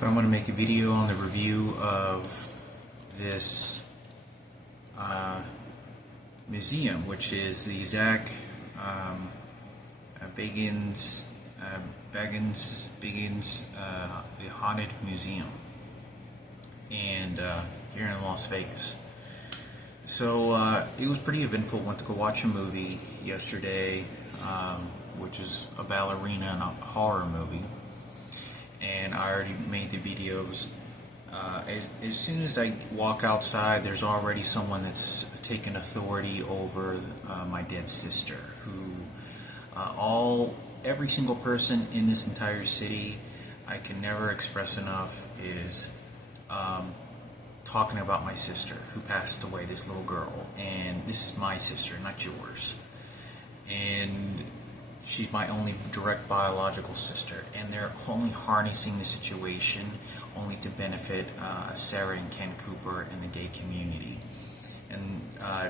So I'm going to make a video on the review of this museum, which is the Zak Bagans the Haunted Museum, and here in Las Vegas. So it was pretty eventful. Went to go watch a movie yesterday, which is a ballerina and a horror movie. And I already made the videos. As soon as I walk outside, there's already someone that's taken authority over my dead sister, who every single person in this entire city, I can never express enough, is talking about my sister who passed away, this little girl. And this is my sister, not yours. And she's my only direct biological sister, and they're only harnessing the situation only to benefit Sarah and Ken Cooper and the gay community, and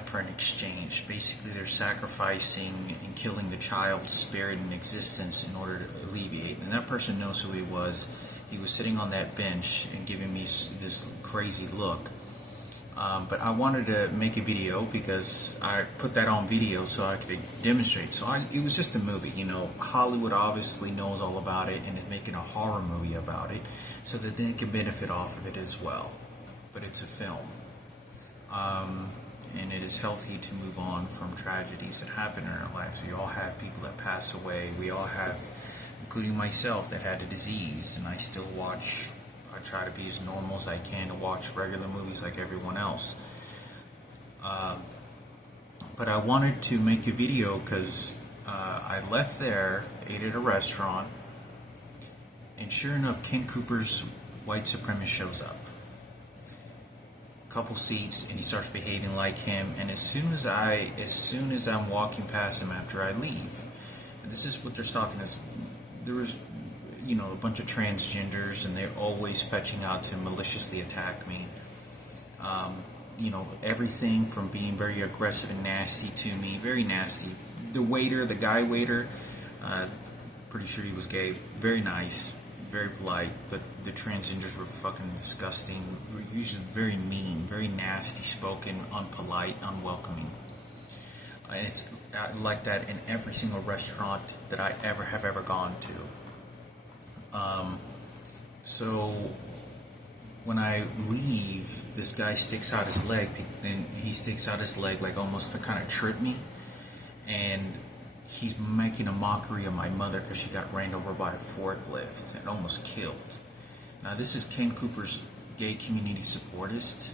for an exchange. Basically, they're sacrificing and killing the child's spirit and existence in order to alleviate. And that person knows who he was. He was sitting on that bench and giving me this crazy look. But I wanted to make a video because I put that on video so I could demonstrate. So it was just a movie, you know. Hollywood obviously knows all about it and is making a horror movie about it so that they can benefit off of it as well. But it's a film. And it is healthy to move on from tragedies that happen in our lives. We all have people that pass away. We all have, including myself, that had a disease, and I still watch. I try to be as normal as I can to watch regular movies like everyone else. But I wanted to make a video because I left there, ate at a restaurant, and sure enough, Ken Cooper's white supremacist shows up. Couple seats, and he starts behaving like him. And as soon as I'm walking past him after I leave, and this is what they're talking is, there was, you know, a bunch of transgenders, and they're always fetching out to maliciously attack me. You know, everything from being very aggressive and nasty to me, very nasty. The guy waiter, pretty sure he was gay, very nice, very polite, but the transgenders were fucking disgusting, usually very mean, very nasty spoken, unpolite, unwelcoming. And it's like that in every single restaurant that I have ever gone to. So when I leave, this guy sticks out his leg, and he sticks out his leg like almost to kind of trip me, and he's making a mockery of my mother because she got ran over by a forklift and almost killed. Now this is Ken Cooper's gay community supportist,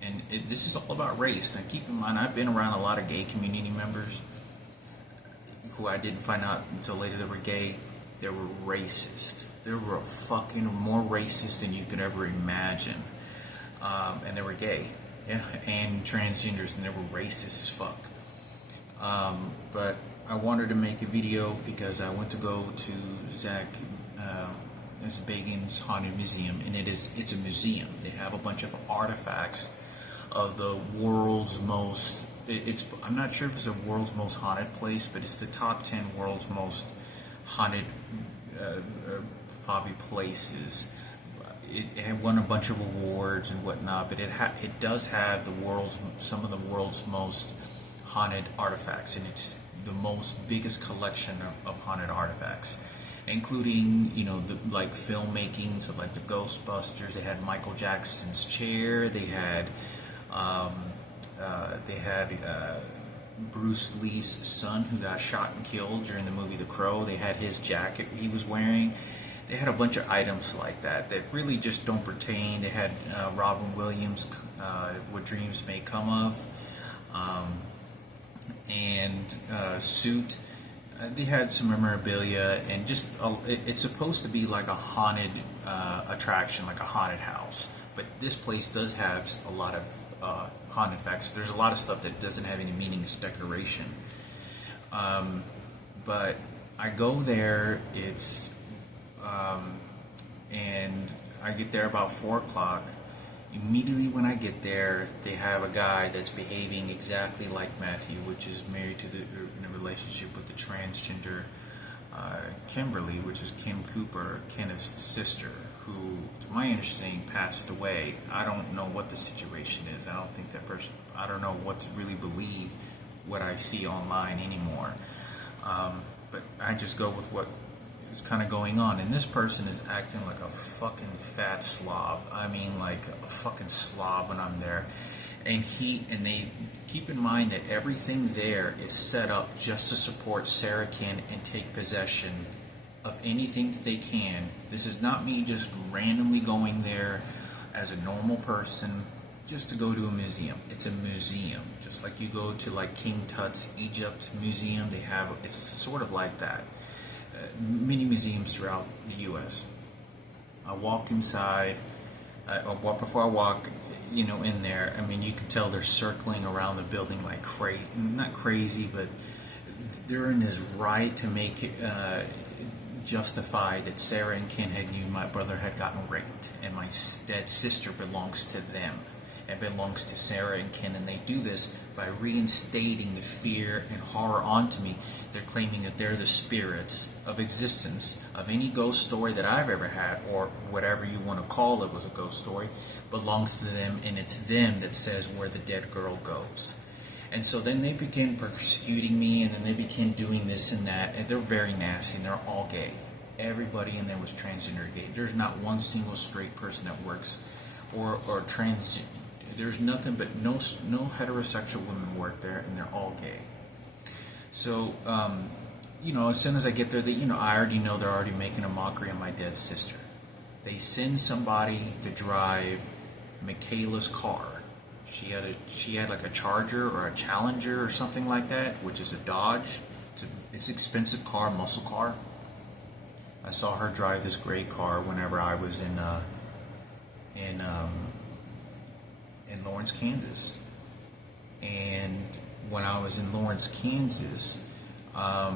and this is all about race. Now keep in mind, I've been around a lot of gay community members who I didn't find out until later they were gay. They were racist. They were fucking more racist than you could ever imagine. And they were gay, yeah, and transgenders, and they were racist as fuck. But I wanted to make a video because I went to go to Zak Bagans Haunted Museum, and it's a museum. They have a bunch of artifacts of the world's most. I'm not sure if it's the world's most haunted place, but it's the top 10 world's most haunted probably places. It had won a bunch of awards and whatnot, but it does have some of the world's most haunted artifacts, and it's the biggest collection of haunted artifacts, including, you know, like filmmaking, so like the Ghostbusters. They had Michael Jackson's chair. They had Bruce Lee's son, who got shot and killed during the movie The Crow. They had his jacket he was wearing. They had a bunch of items like that really just don't pertain. They had Robin Williams' What Dreams May Come Of, and Suit. They had some memorabilia, and just it's supposed to be like a haunted attraction, like a haunted house. But this place does have a lot of haunted facts. There's a lot of stuff that doesn't have any meaning. It's decoration. But I go there. And I get there about 4 o'clock. Immediately when I get there, they have a guy that's behaving exactly like Matthew, which is married to in a relationship with the transgender Kimberly, which is Kim Cooper, Kenneth's sister, who, to my understanding, passed away. I don't know what the situation is. I don't think that person, I don't know what to really believe what I see online anymore. But I just go with what is kind of going on. And this person is acting like a fucking fat slob. I mean, like a fucking slob when I'm there. And they keep in mind that everything there is set up just to support Sarah Ken and take possession of anything that they can. This is not me just randomly going there as a normal person just to go to a museum. It's a museum. Just like you go to like King Tut's Egypt Museum, it's sort of like that. Many museums throughout the U.S. I walk inside. Before I walk, in there, I mean, you can tell they're circling around the building like crazy. Not crazy, but they're in this right to make it justify that Sarah and Ken knew my brother had gotten raped, and my dead sister belongs to them. It belongs to Sarah and Ken, and they do this by reinstating the fear and horror onto me. They're claiming that they're the spirits of existence of any ghost story that I've ever had, or whatever you want to call it was a ghost story, belongs to them, and it's them that says where the dead girl goes. And so then they began persecuting me, and then they began doing this and that, and they're very nasty, and they're all gay. Everybody in there was transgender gay. There's not one single straight person that works, or transgender. There's nothing but no heterosexual women work there, and they're all gay. So, as soon as I get there, I already know they're already making a mockery of my dead sister. They send somebody to drive Michaela's car. She had like a Charger or a Challenger or something like that, which is a Dodge. It's an expensive car, muscle car. I saw her drive this gray car whenever I was in Lawrence, Kansas. And when I was in Lawrence, Kansas, I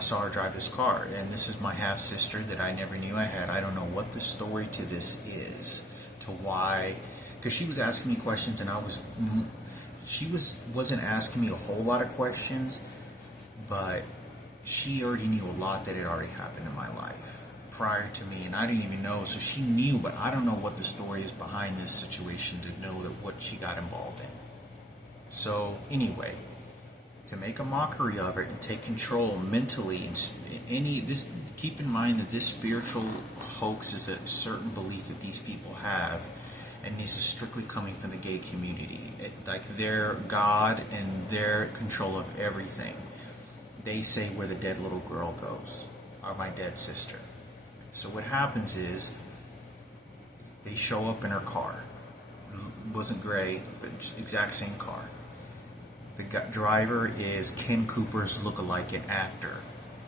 saw her drive this car. And this is my half-sister that I never knew I had. I don't know what the story to this is, to why, because she was asking me questions, and she wasn't asking me a whole lot of questions, but she already knew a lot that had already happened in my life prior to me, and I didn't even know. So she knew, but I don't know what the story is behind this situation to know that what she got involved in. So anyway, to make a mockery of it and take control mentally, and keep in mind that this spiritual hoax is a certain belief that these people have, and this is strictly coming from the gay community. Like their God and their control of everything. They say where the dead little girl goes, or my dead sister. So what happens is, they show up in her car. It wasn't gray, but exact same car. The driver is Ken Cooper's look-alike, an actor.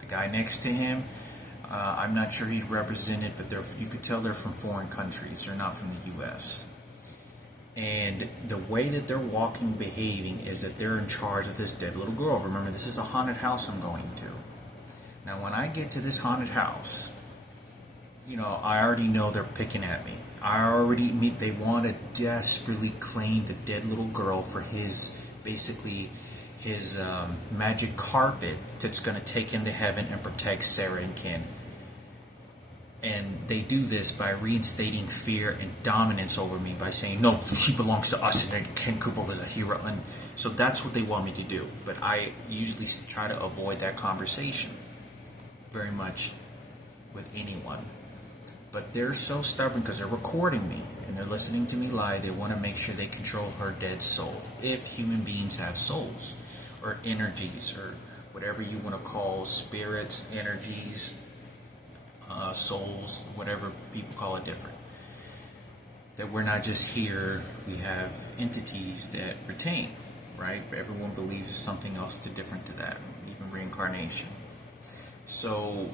The guy next to him, I'm not sure he's represented, but you could tell they're from foreign countries. They're not from the U.S. And the way that they're walking, behaving, is that they're in charge of this dead little girl. Remember, this is a haunted house I'm going to. Now, when I get to this haunted house, I already know they're picking at me. They want to desperately claim the dead little girl for his magic carpet that's going to take him to heaven and protect Sarah and Ken. And they do this by reinstating fear and dominance over me by saying, no, she belongs to us, and Ken Cooper was a hero. And so that's what they want me to do. But I usually try to avoid that conversation very much with anyone. But they're so stubborn because they're recording me and they're listening to me lie. They want to make sure they control her dead soul. If human beings have souls or energies or whatever you want to call spirits, energies, souls, whatever people call it different. That we're not just here, we have entities that retain, right? Everyone believes something else different to that, even reincarnation. So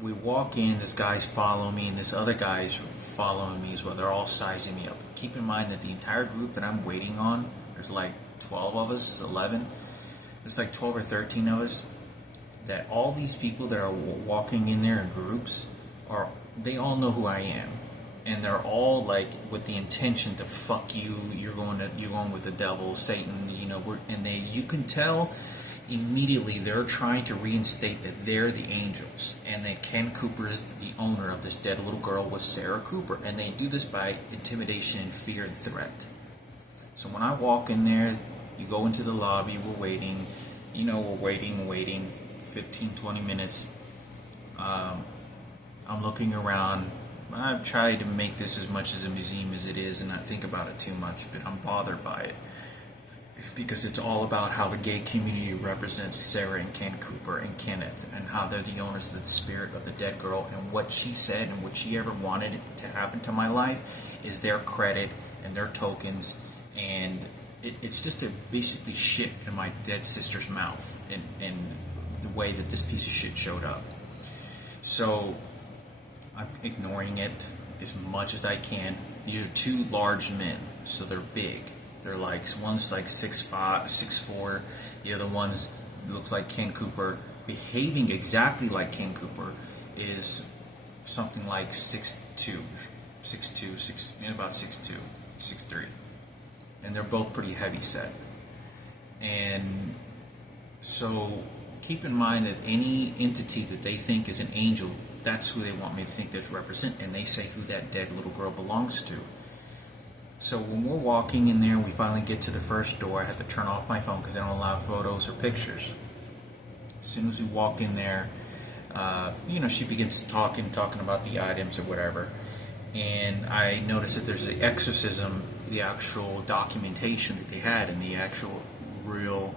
we walk in, this guy's following me, and this other guy's following me as well. They're all sizing me up. Keep in mind that the entire group that I'm waiting on, there's like 12 of us, 11. There's like 12 or 13 of us. That all these people that are walking in there in groups, they all know who I am. And they're all like with the intention to fuck you. You're going with the devil, Satan. You can tell immediately they're trying to reinstate that they're the angels and that Ken Cooper is the owner of this dead little girl with Sarah Cooper, and they do this by intimidation and fear and threat. So when I walk in there, you go into the lobby, we're waiting, we're waiting 15-20 minutes. I'm looking around. I've tried to make this as much as a museum as it is and not think about it too much, but I'm bothered by it because it's all about how the gay community represents Sarah and Ken Cooper and Kenneth, and how they're the owners of the spirit of the dead girl, and what she said and what she ever wanted to happen to my life is their credit and their tokens, and it's just to basically shit in my dead sister's mouth in the way that this piece of shit showed up. So I'm ignoring it as much as I can. These are two large men, so they're big. They're like, one's like 6'5", 6'4", the other one's looks like Ken Cooper, behaving exactly like Ken Cooper, is something like 6'2", about 6'2", 6'3", and they're both pretty heavy set. And so keep in mind that any entity that they think is an angel, that's who they want me to think that's represent, and they say who that dead little girl belongs to. So when we're walking in there, we finally get to the first door. I have to turn off my phone because they don't allow photos or pictures. As soon as we walk in there, she begins talking about the items or whatever, and I notice that there's the exorcism, the actual documentation that they had, and the actual real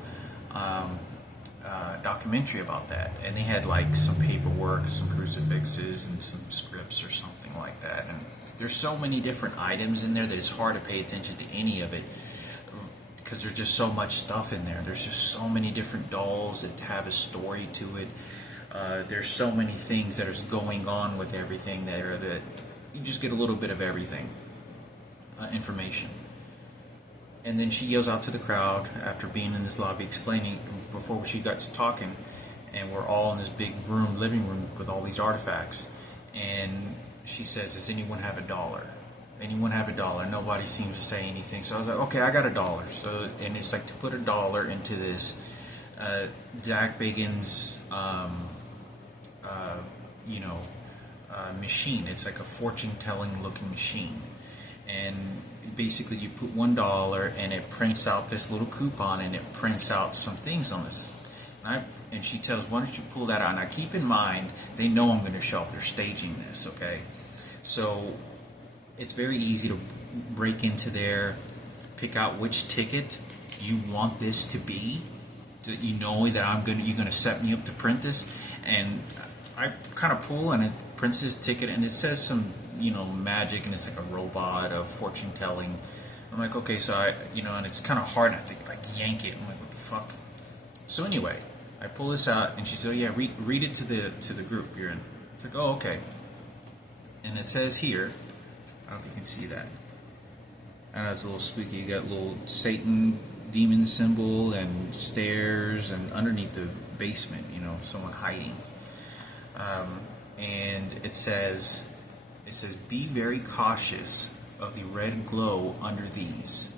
documentary about that, and they had like some paperwork, some crucifixes, and some scripts or something like that. And there's so many different items in there that it's hard to pay attention to any of it because there's just so much stuff in there. There's just so many different dolls that have a story to it. There's so many things that are going on with everything there that you just get a little bit of everything, information. And then she yells out to the crowd after being in this lobby explaining before she got to talking, and we're all in this big living room with all these artifacts, and she says, does anyone have $1? Anyone have $1? Nobody seems to say anything. So I was like, okay, I got $1. So, and it's like to put $1 into this Zak Bagans machine. It's like a fortune-telling looking machine, and basically you put $1 and it prints out this little coupon, and it prints out some things on this. And she tells, why don't you pull that out? Now keep in mind, they know I'm going to show up. They're staging this, okay? So it's very easy to break into there, pick out which ticket you want this to be. That you know that you're going to set me up to print this. And I kind of pull, and it prints this ticket, and it says some magic, and it's like a robot of fortune telling. I'm like, okay, so and it's kind of hard not to like yank it. I'm like, what the fuck? So anyway, I pull this out, and she said, oh yeah, read it to the group you're in. It's like, oh, okay. And it says here, I don't know if you can see that. I know it's a little spooky. You got a little Satan demon symbol and stairs, and underneath the basement, someone hiding. And it says, be very cautious of the red glow under these.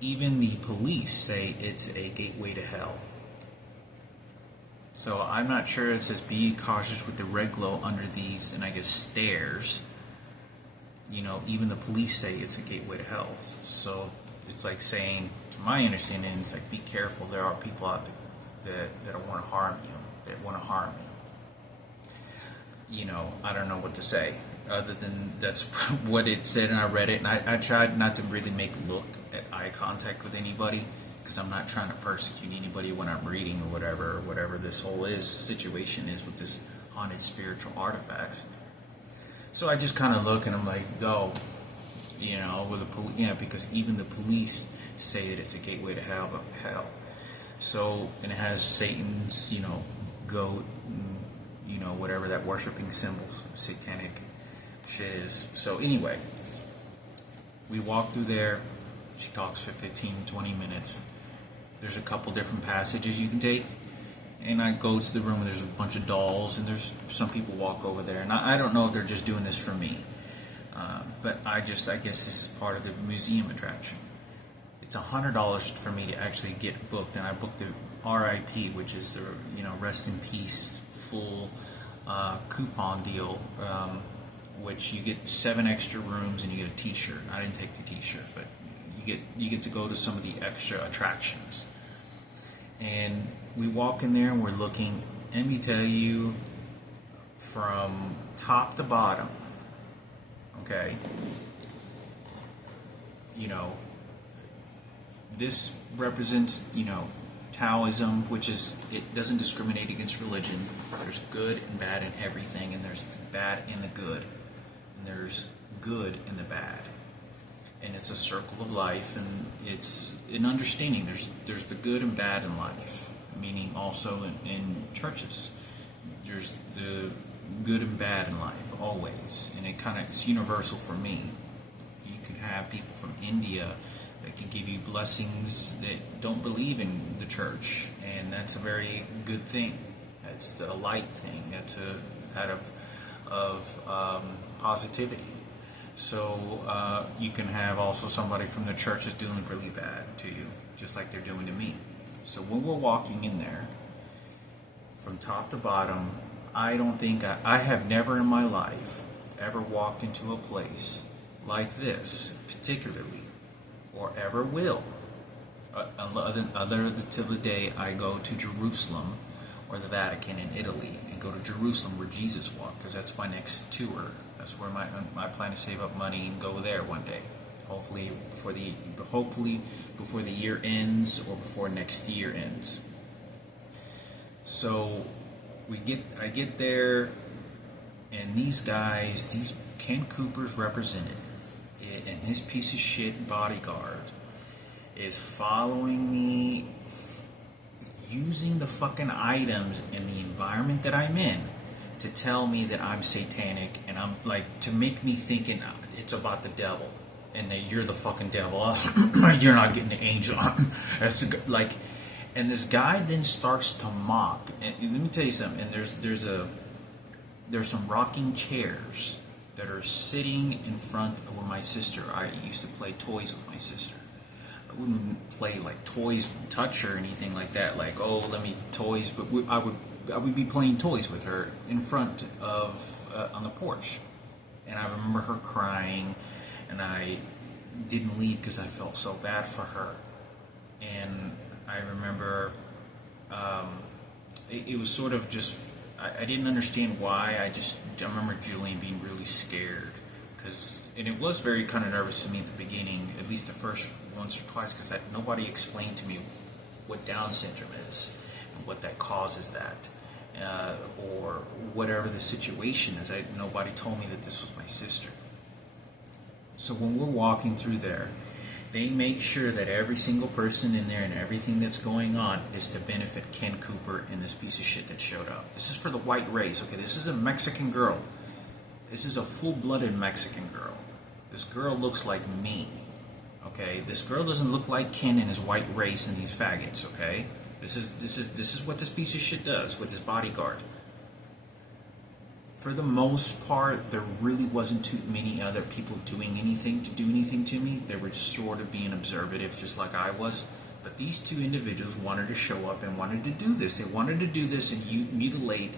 Even the police say it's a gateway to hell. So I'm not sure. It says be cautious with the red glow under these, and I guess stairs. Even the police say it's a gateway to hell. So it's like saying, to my understanding, it's like be careful. There are people out there that want to harm you. That want to harm you. I don't know what to say other than that's what it said, and I read it, and I tried not to really make look at eye contact with anybody, because I'm not trying to persecute anybody when I'm reading or whatever this whole situation is with this haunted spiritual artifacts. So I just kind of look, and I'm like, oh, with the because even the police say that it's a gateway to hell. So, and it has Satan's, goat, and, whatever that worshiping symbols, satanic shit is. So anyway, we walk through there. She talks for 15-20 minutes. There's a couple different passages you can take, and I go to the room, and there's a bunch of dolls, and there's some people walk over there, and I don't know if they're just doing this for me, but I guess this is part of the museum attraction. It's $100 for me to actually get booked, and I booked it RIP, which is the rest in peace full coupon deal, which you get 7 extra rooms and you get a T-shirt. I didn't take the T-shirt, but you get to go to some of the extra attractions. And we walk in there and we're looking. Let me tell you, from top to bottom, okay, this represents, Taoism, which is, it doesn't discriminate against religion. There's good and bad in everything, and there's the bad and the good, and there's good and the bad, and it's a circle of life, and it's an understanding. There's the good and bad in life, meaning also in churches. There's the good and bad in life always, and it's universal for me. You can have people from India that can give you blessings that don't believe in the church, and that's a very good thing. That's the light thing. That's out of positivity. So you can have also somebody from the church that's doing really bad to you, just like they're doing to me. So when we're walking in there, from top to bottom, I don't think I have never in my life ever walked into a place like this, particularly, or ever will, other till the day I go to Jerusalem or the Vatican in Italy, and go to Jerusalem where Jesus walked, because that's my next tour. That's where I plan to save up money and go there one day. Hopefully before the year ends, or before next year ends. So I get there, and these Ken Cooper's representative and his piece of shit bodyguard is following me, using the fucking items in the environment that I'm in to tell me that I'm satanic, and I'm like, to make me thinking it's about the devil, and that you're the fucking devil. You're not getting the angel. That's like, and this guy then starts to mock. And let me tell you something. And there's some rocking chairs that are sitting in front of where my sister. I used to play toys with my sister. I wouldn't play like toys, touch her or anything like that. Like, oh, let me toys. But I would be playing toys with her in front of on the porch. And I remember her crying, and I didn't leave because I felt so bad for her. And I remember it was sort of just, I didn't understand why. I remember Julian being really scared, and it was very kind of nervous to me at the beginning, at least the first once or twice, because nobody explained to me what Down syndrome is and what that causes that, or whatever the situation is. Nobody told me that this was my sister. So when we're walking through there, they make sure that every single person in there and everything that's going on is to benefit Ken Cooper and this piece of shit that showed up. This is for the white race, okay? This is a Mexican girl. This is a full-blooded Mexican girl. This girl looks like me, okay? This girl doesn't look like Ken and his white race and these faggots, okay? This is what this piece of shit does with his bodyguard. For the most part, there really wasn't too many other people doing anything to me. They were just sort of being observative, just like I was. But these two individuals wanted to show up and wanted to do this. They wanted to do this and mutilate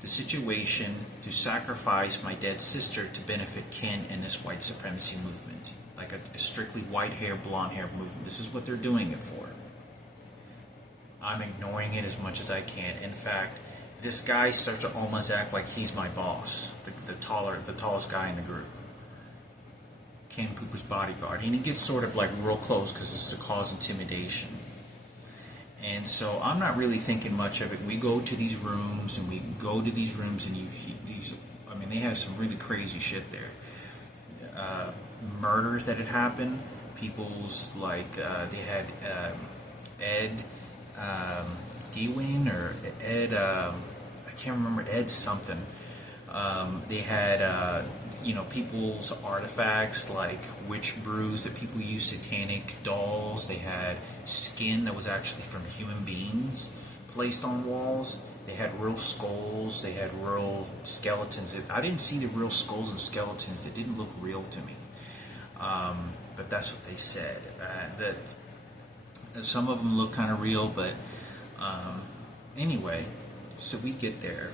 the situation to sacrifice my dead sister to benefit Ken and this white supremacy movement. Like a strictly white hair, blonde hair movement. This is what they're doing it for. I'm ignoring it as much as I can. In fact, this guy starts to almost act like he's my boss, the tallest guy in the group, Ken Cooper's bodyguard, and he gets sort of like real close because it's to cause intimidation. And so I'm not really thinking much of it. We go to these rooms, and they have some really crazy shit there. Murders that had happened. People's like they had Ed. Dewin or Ed, I can't remember, Ed something. They had, people's artifacts like witch brews that people use, satanic dolls. They had skin that was actually from human beings placed on walls. They had real skulls. They had real skeletons. I didn't see the real skulls and skeletons. They didn't look real to me. But that's what they said. That some of them look kind of real, but Anyway, so we get there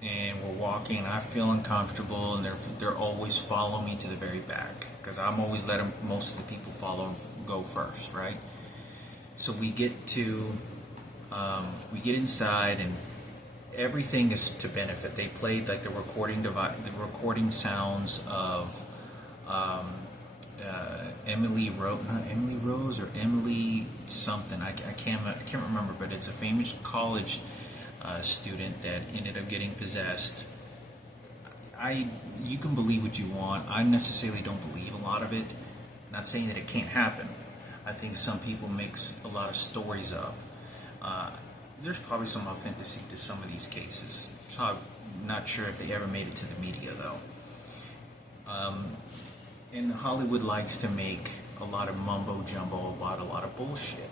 and we're walking, and I feel uncomfortable, and they're always following me to the very back because I'm always letting most of the people follow and go first, right? So we get inside, and everything is to benefit. They played like the recording sounds of not Emily Rose or Emily something. I can't remember, but it's a famous college student that ended up getting possessed. You can believe what you want. I necessarily don't believe a lot of it. Not saying that it can't happen. I think some people mix a lot of stories up. There's probably some authenticity to some of these cases. So I'm not sure if they ever made it to the media though. And Hollywood likes to make a lot of mumbo jumbo about a lot of bullshit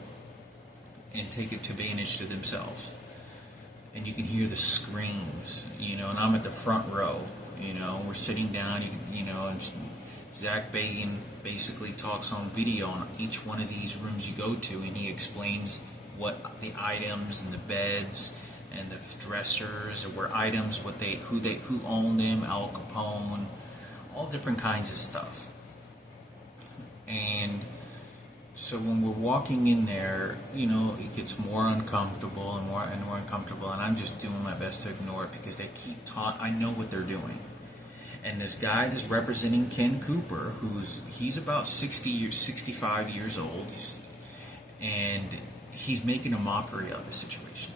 and take it to advantage to themselves. And you can hear the screams, and I'm at the front row, we're sitting down, and Zak Bagans basically talks on video on each one of these rooms you go to, and he explains what the items and the beds and the dressers were items, who owned them, Al Capone, all different kinds of stuff. And so when we're walking in there, it gets more uncomfortable and more uncomfortable, and I'm just doing my best to ignore it because they keep talking. I know what they're doing. And this guy that's representing Ken Cooper, he's about 65 years old, and he's making a mockery of the situation.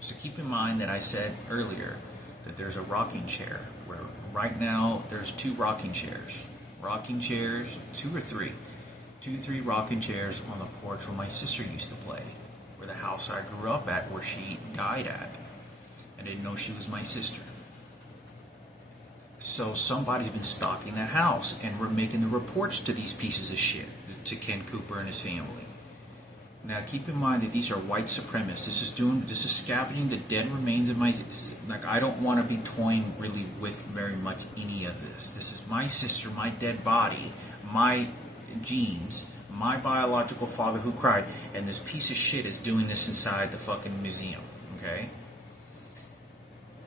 So keep in mind that I said earlier that there's a rocking chair, where right now there's 2 rocking chairs, 2 or 3 rocking chairs on the porch where my sister used to play, where the house I grew up at, where she died at. I didn't know she was my sister. So somebody's been stalking that house, and we're making the reports to these pieces of shit, to Ken Cooper and his family. Now keep in mind that these are white supremacists. This is scavenging the dead remains of my, I don't want to be toying really with very much any of this. This is my sister, my dead body, my genes, my biological father who cried, and this piece of shit is doing this inside the fucking museum, okay?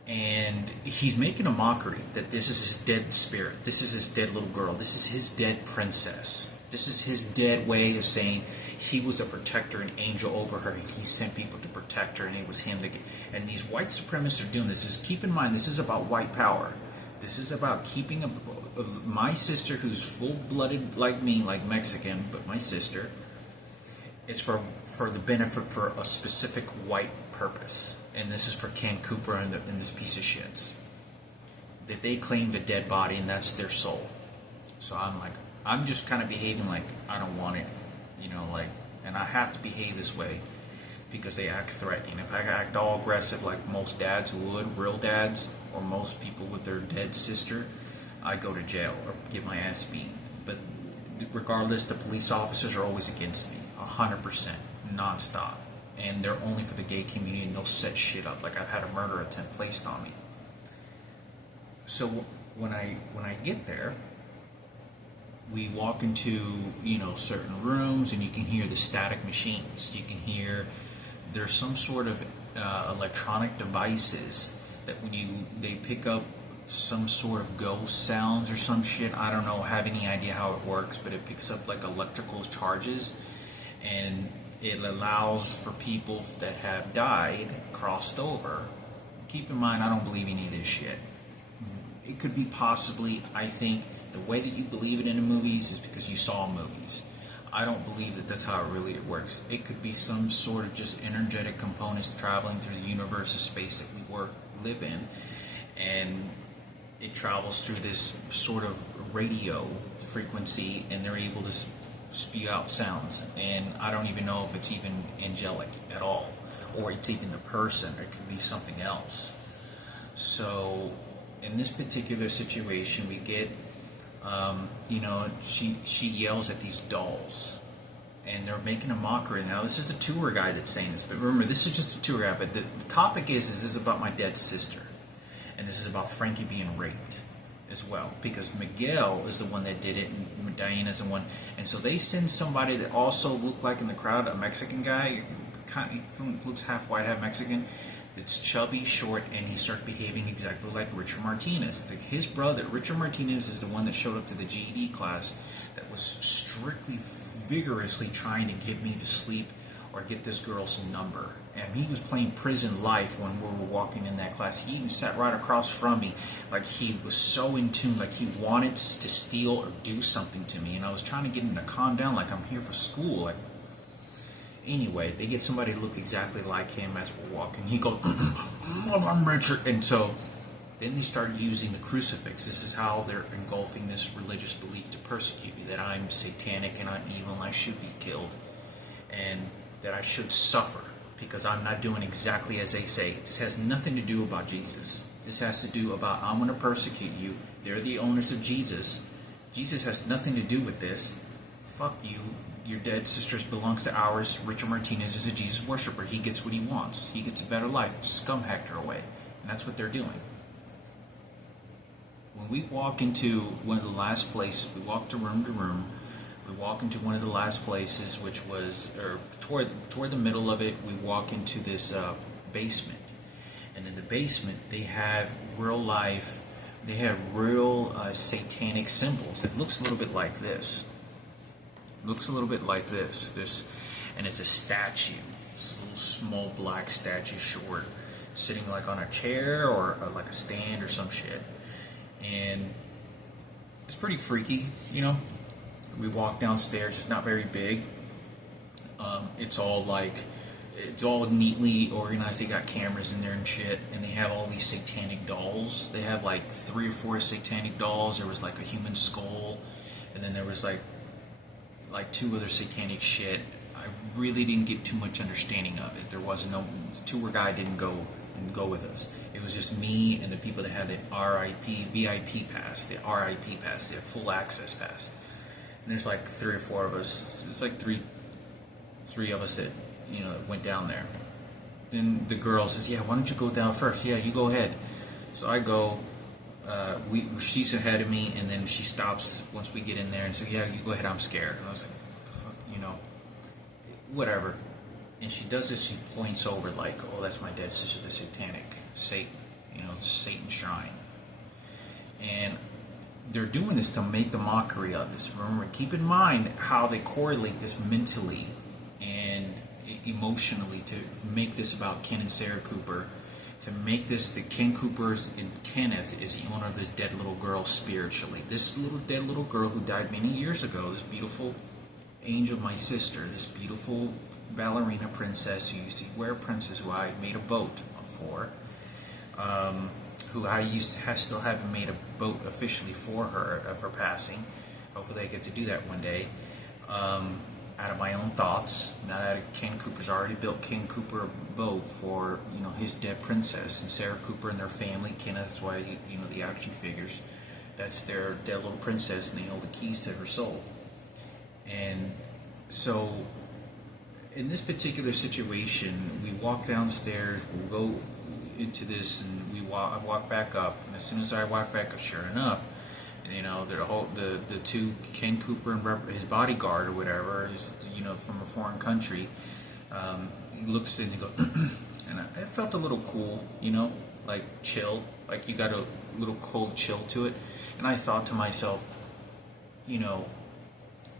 And he's making a mockery that this is his dead spirit, this is his dead little girl, this is his dead princess, this is his dead way of saying he was a protector, an angel over her. He sent people to protect her, and it was him that. And these white supremacists are doing this. Keep in mind, this is about white power. This is about keeping my sister, who's full-blooded like me, like Mexican, but my sister. It's for the benefit for a specific white purpose, and this is for Ken Cooper and this piece of shits. That they claim the dead body, and that's their soul. So I'm just kind of behaving like I don't want it. And I have to behave this way because they act threatening. If I act all aggressive like most dads would, real dads, or most people with their dead sister, I go to jail or get my ass beat. But regardless, the police officers are always against me, 100%, nonstop. And they're only for the gay community, and they'll set shit up. Like I've had a murder attempt placed on me. So when I get there, we walk into, certain rooms, and you can hear the static machines. You can hear there's some sort of electronic devices that they pick up some sort of ghost sounds or some shit. I don't have any idea how it works, but it picks up like electrical charges, and it allows for people that have died, crossed over. Keep in mind, I don't believe any of this shit. It could be possibly, I think, the way that you believe it in the movies is because you saw movies. I don't believe that that's how it really works. It could be some sort of just energetic components traveling through the universe of space that we live in, and it travels through this sort of radio frequency, and they're able to spew out sounds. And I don't even know if it's even angelic at all, or it's even the person, or it could be something else. So in this particular situation, we get she yells at these dolls, and they're making a mockery. Now, this is the tour guide that's saying this, but remember, this is just a tour guide. But the topic is this is about my dead sister, and this is about Frankie being raped as well, because Miguel is the one that did it, and Diana's the one. And so they send somebody that also looked like in the crowd a Mexican guy. he looks half white, half Mexican. That's chubby, short, and he starts behaving exactly like Richard Martinez. His brother, Richard Martinez, is the one that showed up to the GED class that was strictly, vigorously trying to get me to sleep or get this girl's number. And he was playing prison life when we were walking in that class. He even sat right across from me, like he was so in tune, like he wanted to steal or do something to me. And I was trying to get him to calm down, like I'm here for school. Like, anyway, they get somebody to look exactly like him as we're walking. He goes, I'm Richard. And so then they start using the crucifix. This is how they're engulfing this religious belief to persecute me, that I'm satanic and I'm evil and I should be killed. And that I should suffer because I'm not doing exactly as they say. This has nothing to do about Jesus. This has to do about I'm going to persecute you. They're the owners of Jesus. Jesus has nothing to do with this. Fuck you. Your dead sisters belongs to ours. Richard Martinez is a Jesus worshiper. He gets what he wants. He gets a better life. Scum Hector away. And that's what they're doing. When we walk into one of the last places, we walk to room, we walk into one of the last places, which was, or toward the middle of it, we walk into this basement. And in the basement, they have real satanic symbols. It looks a little bit like this. Looks a little bit like this. And it's a statue. It's a little small black statue, short, sitting like on a chair or like a stand or some shit. And it's pretty freaky, you know. We walk downstairs. It's not very big. It's all neatly organized. They got cameras in there and shit, and they have all these satanic dolls. They have like 3 or 4 satanic dolls. There was like a human skull, and then there was like 2 other satanic shit. I really didn't get too much understanding of it. There was the tour guide didn't go with us. It was just me and the people that had the VIP pass, the full access pass. And there's like 3 or 4 of us. It's like three of us that, you know, went down there. Then the girl says, "Yeah, why don't you go down first?" "Yeah, you go ahead." So I go. She's ahead of me, and then she stops once we get in there and says, "Yeah, you go ahead. I'm scared." And I was like, "What the fuck?" You know, whatever. And she does this. She points over like, "Oh, that's my dead sister, the satanic Satan. You know, Satan shrine." And they're doing this to make the mockery of this. Remember, keep in mind how they correlate this mentally and emotionally to make this about Ken and Sarah Cooper, to make this that Ken Cooper's and Kenneth is the owner of this dead little girl spiritually. This little dead little girl who died many years ago, this beautiful angel, my sister, this beautiful ballerina princess who used to wear a princess, who I made a boat for, who I still haven't made a boat officially for her of her passing. Hopefully I get to do that one day. Out of my own thoughts, not out of Ken Cooper's already built Ken Cooper a boat for, you know, his dead princess, and Sarah Cooper and their family. Kenneth, that's why, you know, the action figures, that's their dead little princess, and they hold the keys to her soul. And so in this particular situation, we walk downstairs, we'll go into this, and I walk back up, and as soon as I walk back up, sure enough, you know, the 2, Ken Cooper and his bodyguard or whatever, is, you know, from a foreign country. He looks in and goes, and I felt a little cool, you know, like chill, like you got a little cold chill to it. And I thought to myself, you know,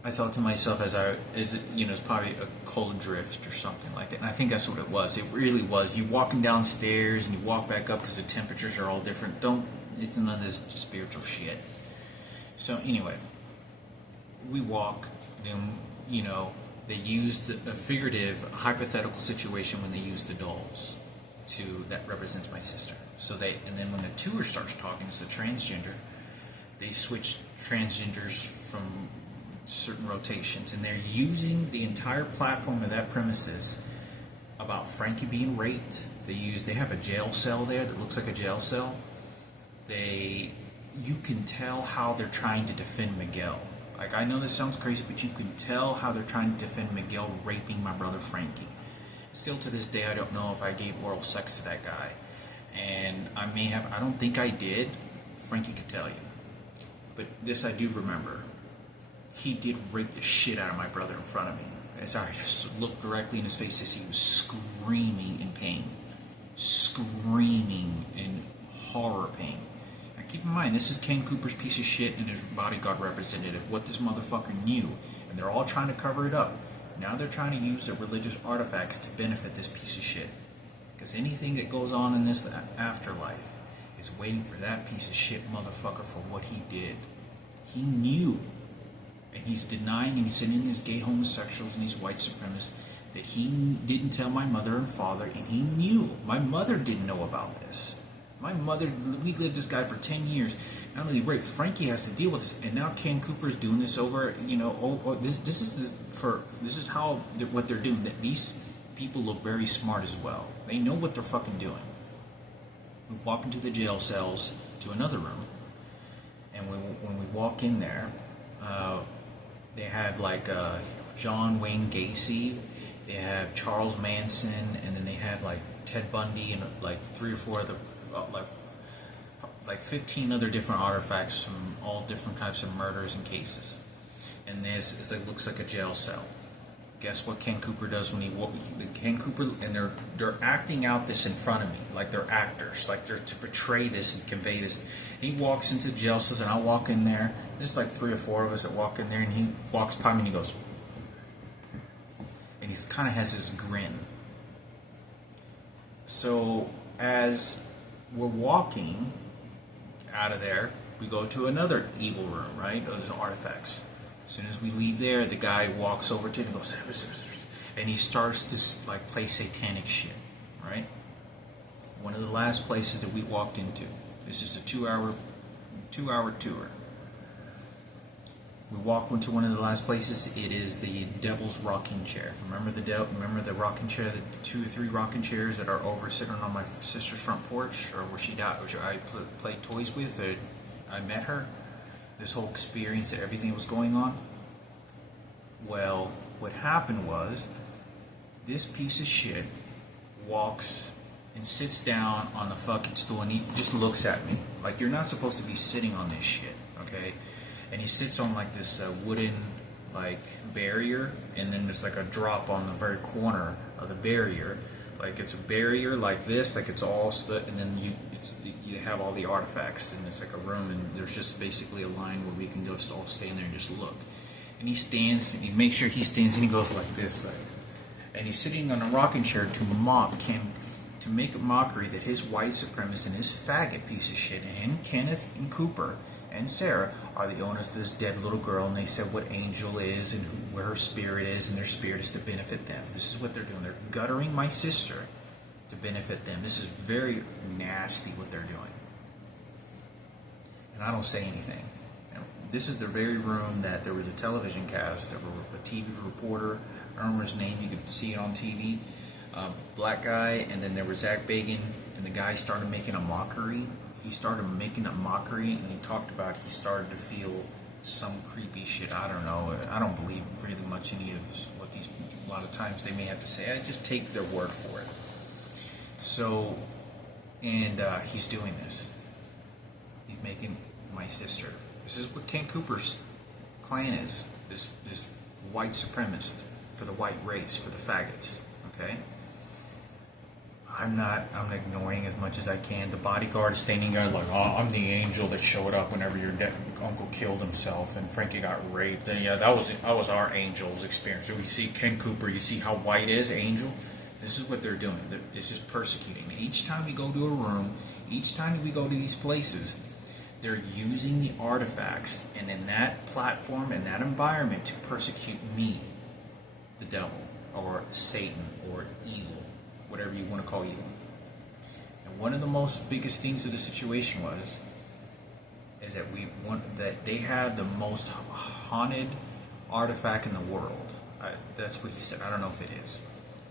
as you know, it's probably a cold drift or something like that. And I think that's what it was. It really was. You walking downstairs and you walk back up because the temperatures are all different. It's none of this spiritual shit. So anyway, we walk. Then, you know, they use a figurative, hypothetical situation when they use the dolls that represents my sister. And then when the tour starts talking, it's a transgender. They switch transgenders from certain rotations, and they're using the entire platform of that premises about Frankie being raped. They have a jail cell there that looks like a jail cell. You can tell how they're trying to defend Miguel. Like, I know this sounds crazy, but you can tell how they're trying to defend Miguel raping my brother Frankie. Still to this day, I don't know if I gave oral sex to that guy, and I don't think I did. Frankie could tell you, but this I do remember. He did rape the shit out of my brother in front of me. as I just looked directly in his face as he was screaming in pain. Screaming in horror pain. Now keep in mind, this is Ken Cooper's piece of shit and his bodyguard representative, what this motherfucker knew. And they're all trying to cover it up. Now they're trying to use their religious artifacts to benefit this piece of shit. Because anything that goes on in this afterlife is waiting for that piece of shit motherfucker for what he did. He knew. And he's denying and he's sending these gay homosexuals and these white supremacists that he didn't tell my mother and father, and he knew. My mother didn't know about this. My mother, we lived this guy for 10 years. Not only right, Frankie has to deal with this, and now Ken Cooper's doing this over. This is how what they're doing. That these people look very smart as well. They know what they're fucking doing. We walk into the jail cells to another room, and when we walk in there. They had like John Wayne Gacy, they have Charles Manson, and then they had like Ted Bundy and like 3 or 4 other, like 15 other different artifacts from all different types of murders and cases. And this looks like a jail cell. Guess what Ken Cooper does when he Ken Cooper, and they're acting out this in front of me, like they're actors, like they're to portray this and convey this. He walks into the jail cells, and I walk in there. There's like 3 or 4 of us that walk in there, and he walks by me and he goes, and he kind of has this grin. So as we're walking out of there, we go to another evil room, right? Those artifacts. As soon as we leave there, the guy walks over to it and goes, and he starts to like play satanic shit, right? One of the last places that we walked into. This is a 2-hour tour. We walk into one of the last places. It is the Devil's Rocking Chair. Remember the rocking chair, the 2 or 3 rocking chairs that are over sitting on my sister's front porch, or where she died, which I played toys with. I met her. This whole experience and everything that was going on. Well, what happened was, this piece of shit walks and sits down on the fucking stool, and he just looks at me like, you're not supposed to be sitting on this shit, okay? And he sits on like this wooden like barrier, and then there's like a drop on the very corner of the barrier, like it's a barrier like this, like it's all split, and then you have all the artifacts, and it's like a room, and there's just basically a line where we can just all stand there and just look. And he stands, and he makes sure he stands, and he goes like this, like, and he's sitting on a rocking chair to make a mockery that his white supremacist and his faggot piece of shit, and Kenneth and Cooper and Sarah are the owners of this dead little girl, and they said what Angel is and where her spirit is, and their spirit is to benefit them. This is what they're doing. They're guttering my sister to benefit them. This is very nasty what they're doing. And I don't say anything. This is the very room that there was a television cast, there was a TV reporter, I don't remember his name, you could see it on TV, black guy, and then there was Zak Bagans, and the guy started making a mockery. He started making a mockery, and he talked about he started to feel some creepy shit. I don't know. I don't believe really much any of what these, a lot of times they may have to say. I just take their word for it. So, and he's doing this. He's making my sister. This is what Ken Cooper's clan is. This white supremacist for the white race, for the faggots. Okay? I'm ignoring as much as I can. The bodyguard is standing there like, oh, I'm the angel that showed up whenever your uncle killed himself and Frankie got raped. And yeah, that was our angel's experience. So we see Ken Cooper, you see how white is, angel? This is what they're doing. It's just persecuting me. Each time we go to a room, each time we go to these places, they're using the artifacts and in that platform, in that environment, to persecute me, the devil, or Satan, or evil. Whatever you want to call you. And one of the most biggest things of the situation is that they had the most haunted artifact in the world. That's what he said. I don't know if it is.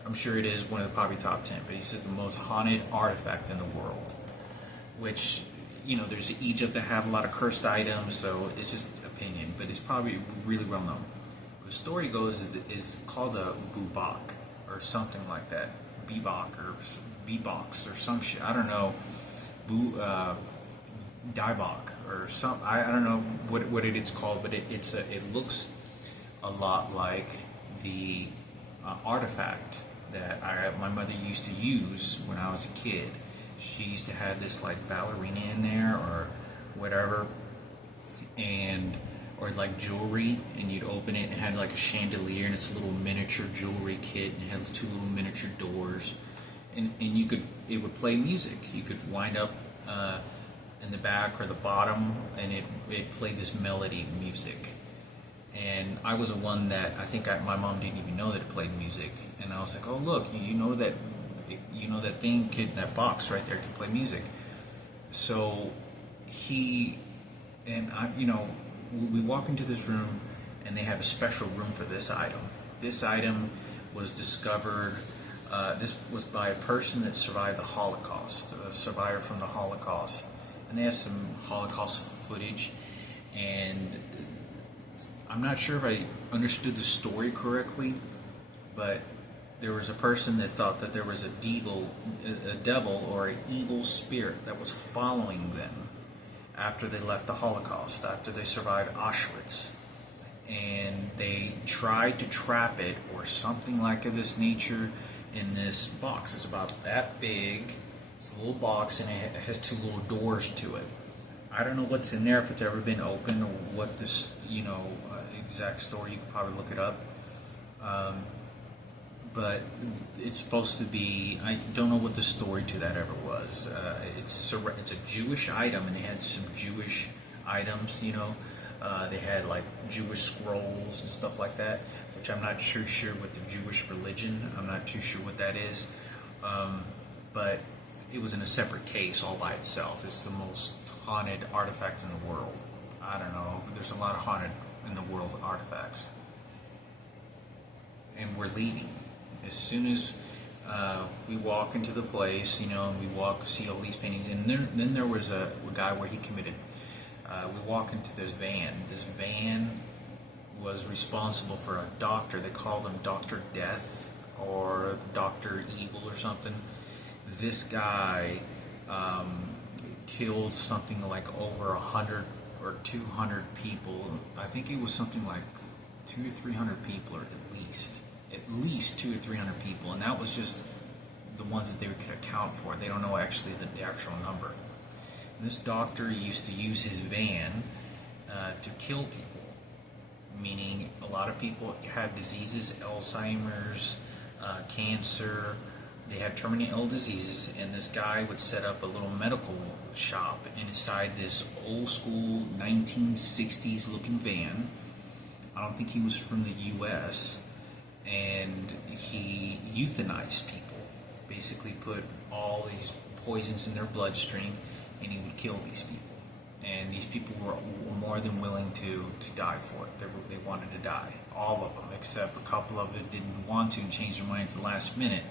I'm sure it is one of the probably top 10, but he says the most haunted artifact in the world. Which, there's Egypt that have a lot of cursed items, so it's just opinion, but it's probably really well known. The story goes is called a bubak, or something like that. Bebox or some shit. I don't know. Dibok or some. I don't know what it's called, but it looks a lot like the artifact that my mother used to use when I was a kid. She used to have this like ballerina in there or whatever, and or like jewelry, and you'd open it and it had like a chandelier and it's a little miniature jewelry kit and it had two little miniature doors, and it would play music. You could wind up in the back or the bottom, and it played this melody music. And I was the one that I think my mom didn't even know that it played music, and I was like, oh look, you know that thing, kid, that box right there can play music. So he and I, we walk into this room, and they have a special room for this item. This item was discovered. This was by a person that survived the Holocaust, a survivor from the Holocaust, and they have some Holocaust footage. And I'm not sure if I understood the story correctly, but there was a person that thought that there was a devil or an evil spirit that was following them after they left the Holocaust, after they survived Auschwitz. And they tried to trap it or something like of this nature in this box. It's about that big. It's a little box, and it has two little doors to it. I don't know what's in there, if it's ever been opened, or what this, exact story. You could probably look it up. But it's supposed to be, I don't know what the story to that ever was. It's a Jewish item, and they had some Jewish items, they had like Jewish scrolls and stuff like that, which I'm not sure with the Jewish religion. I'm not too sure what that is. But it was in a separate case all by itself. It's the most haunted artifact in the world. I don't know. There's a lot of haunted in the world artifacts. And we're leaving. As soon as we walk into the place, and we see all these paintings, and then there was a guy where he committed. We walk into this van. This van was responsible for a doctor. They called him Dr. Death or Dr. Evil or something. This guy killed something like over 100 or 200 people. I think it was something like 200 or 300 people, or at least 200 or 300 people, and that was just the ones that they could account for. They don't know actually the actual number. And this doctor used to use his van to kill people, meaning a lot of people had diseases, Alzheimer's, cancer. They had terminally ill diseases, and this guy would set up a little medical shop inside this old school 1960s looking van. I don't think he was from the U.S., and he euthanized people, basically put all these poisons in their bloodstream, and he would kill these people. And these people were more than willing to die for it. They wanted to die, all of them, except a couple of them didn't want to and changed their mind at the last minute,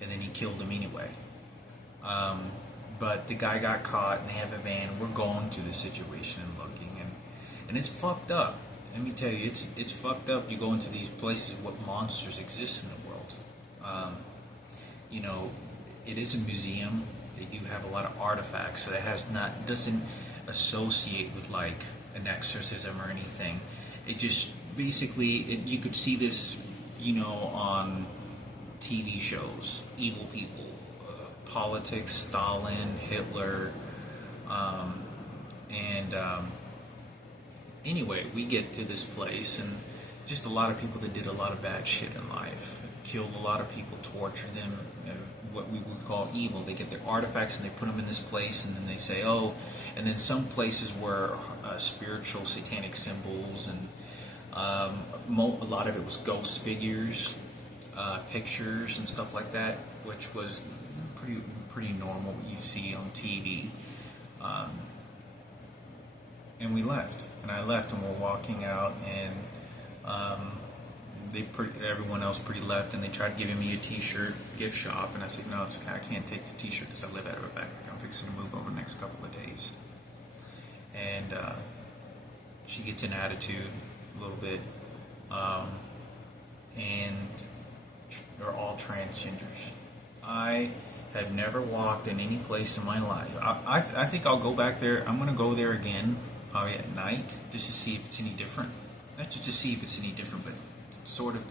and then he killed them anyway. But the guy got caught, and they have a van, and we're going through the situation and looking, and it's fucked up. Let me tell you, it's fucked up. You go into these places, what monsters exist in the world. It is a museum. They do have a lot of artifacts, so it doesn't associate with like an exorcism or anything. It just basically, you could see this, on TV shows, evil people, politics, Stalin, Hitler, anyway, we get to this place, and just a lot of people that did a lot of bad shit in life, killed a lot of people, tortured them, what we would call evil. They get their artifacts and they put them in this place, and then they say, oh, and then some places were spiritual satanic symbols, and a lot of it was ghost figures, pictures and stuff like that, which was pretty normal, what you see on TV. And we left, and I left, and we're walking out, and everyone else left, and they tried giving me a T-shirt gift shop, and I said, no, it's okay, I can't take the T-shirt because I live out of a backpack. I'm fixing to move over the next couple of days. And she gets an attitude a little bit, and they're all transgenders. I have never walked in any place in my life. I think I'll go back there. I'm going to go there again, probably at night, just to see if it's any different. Not just to see if it's any different, but sort of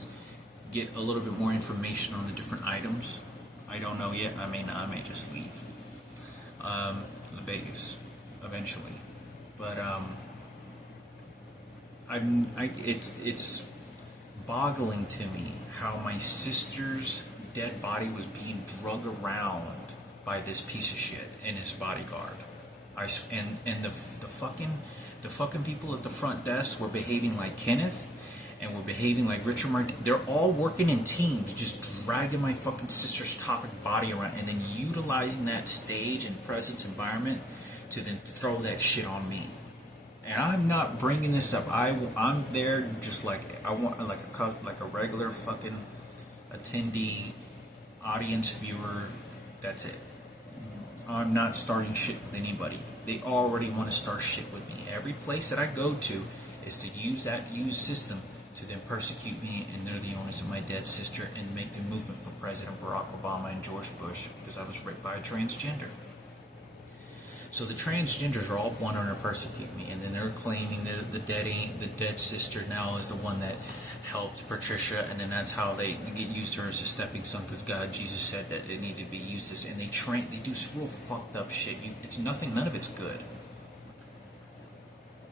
get a little bit more information on the different items. I don't know yet. I may just leave Vegas eventually. But it's boggling to me how my sister's dead body was being drug around by this piece of shit and his bodyguard. And the fucking people at the front desk were behaving like Kenneth, and were behaving like Richard Martin. They're all working in teams, just dragging my fucking sister's topic body around, and then utilizing that stage and presence environment to then throw that shit on me. And I'm not bringing this up. I'm there just like I want, like a regular fucking attendee, audience viewer. That's it. I'm not starting shit with anybody. They already want to start shit with me. Every place that I go to is to use that system to then persecute me, and they're the owners of my dead sister, and make the movement for President Barack Obama and George Bush because I was raped by a transgender. So the transgenders are all wanting to persecute me, and then they're claiming that the dead sister now is the one that helped Patricia, and then that's how they used her as a stepping stone because Jesus said that it needed to be used this, and they do real fucked up shit. None of it's good.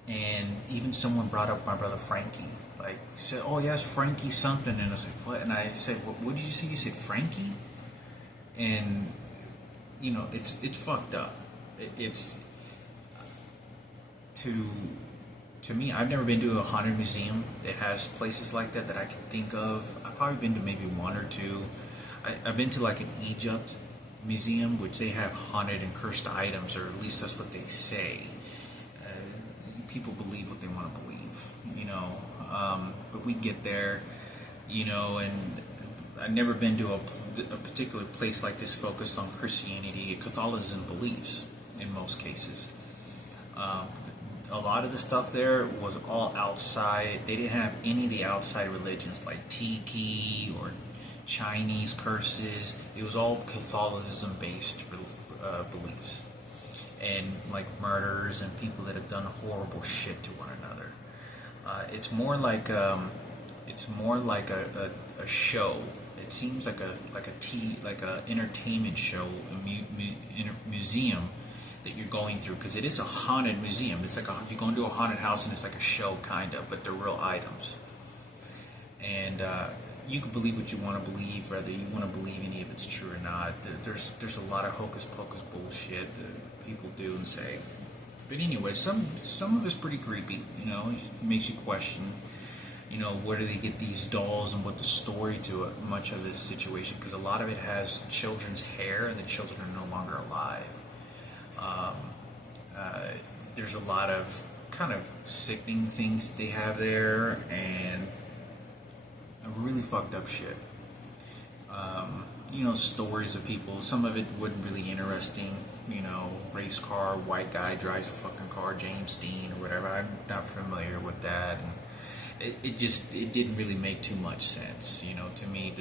And even someone brought up my brother Frankie, like said, "Oh yes, Frankie something," and I was like, "What?" And I said, "What did you say? You said Frankie?" And it's fucked up. It's to me, I've never been to a haunted museum that has places like that I can think of. I've probably been to maybe one or two. I've been to like an Egypt museum, which they have haunted and cursed items, or at least that's what they say. People believe what they want to believe, but we get there, and I've never been to a particular place like this focused on Christianity, Catholicism beliefs in most cases. A lot of the stuff there was all outside. They didn't have any of the outside religions like Tiki or Chinese curses. It was all Catholicism based beliefs, and like murders and people that have done horrible shit to one another. It's more like a show. It seems like a entertainment show, a museum that you're going through, because it is a haunted museum. It's like you go into a haunted house and it's like a show kind of, but they're real items. And you can believe what you want to believe, whether you want to believe any of it's true or not. There's a lot of hocus pocus bullshit that people do and say. But anyway, some of it's pretty creepy. It makes you question. Where do they get these dolls and what the story to it? Much of this situation, because a lot of it has children's hair, and the children are no longer alive. There's a lot of kind of sickening things that they have there, and really fucked up shit. Stories of people. Some of it wasn't really interesting. Race car, white guy drives a fucking car, James Dean or whatever. I'm not familiar with that, and it didn't really make too much sense. To me,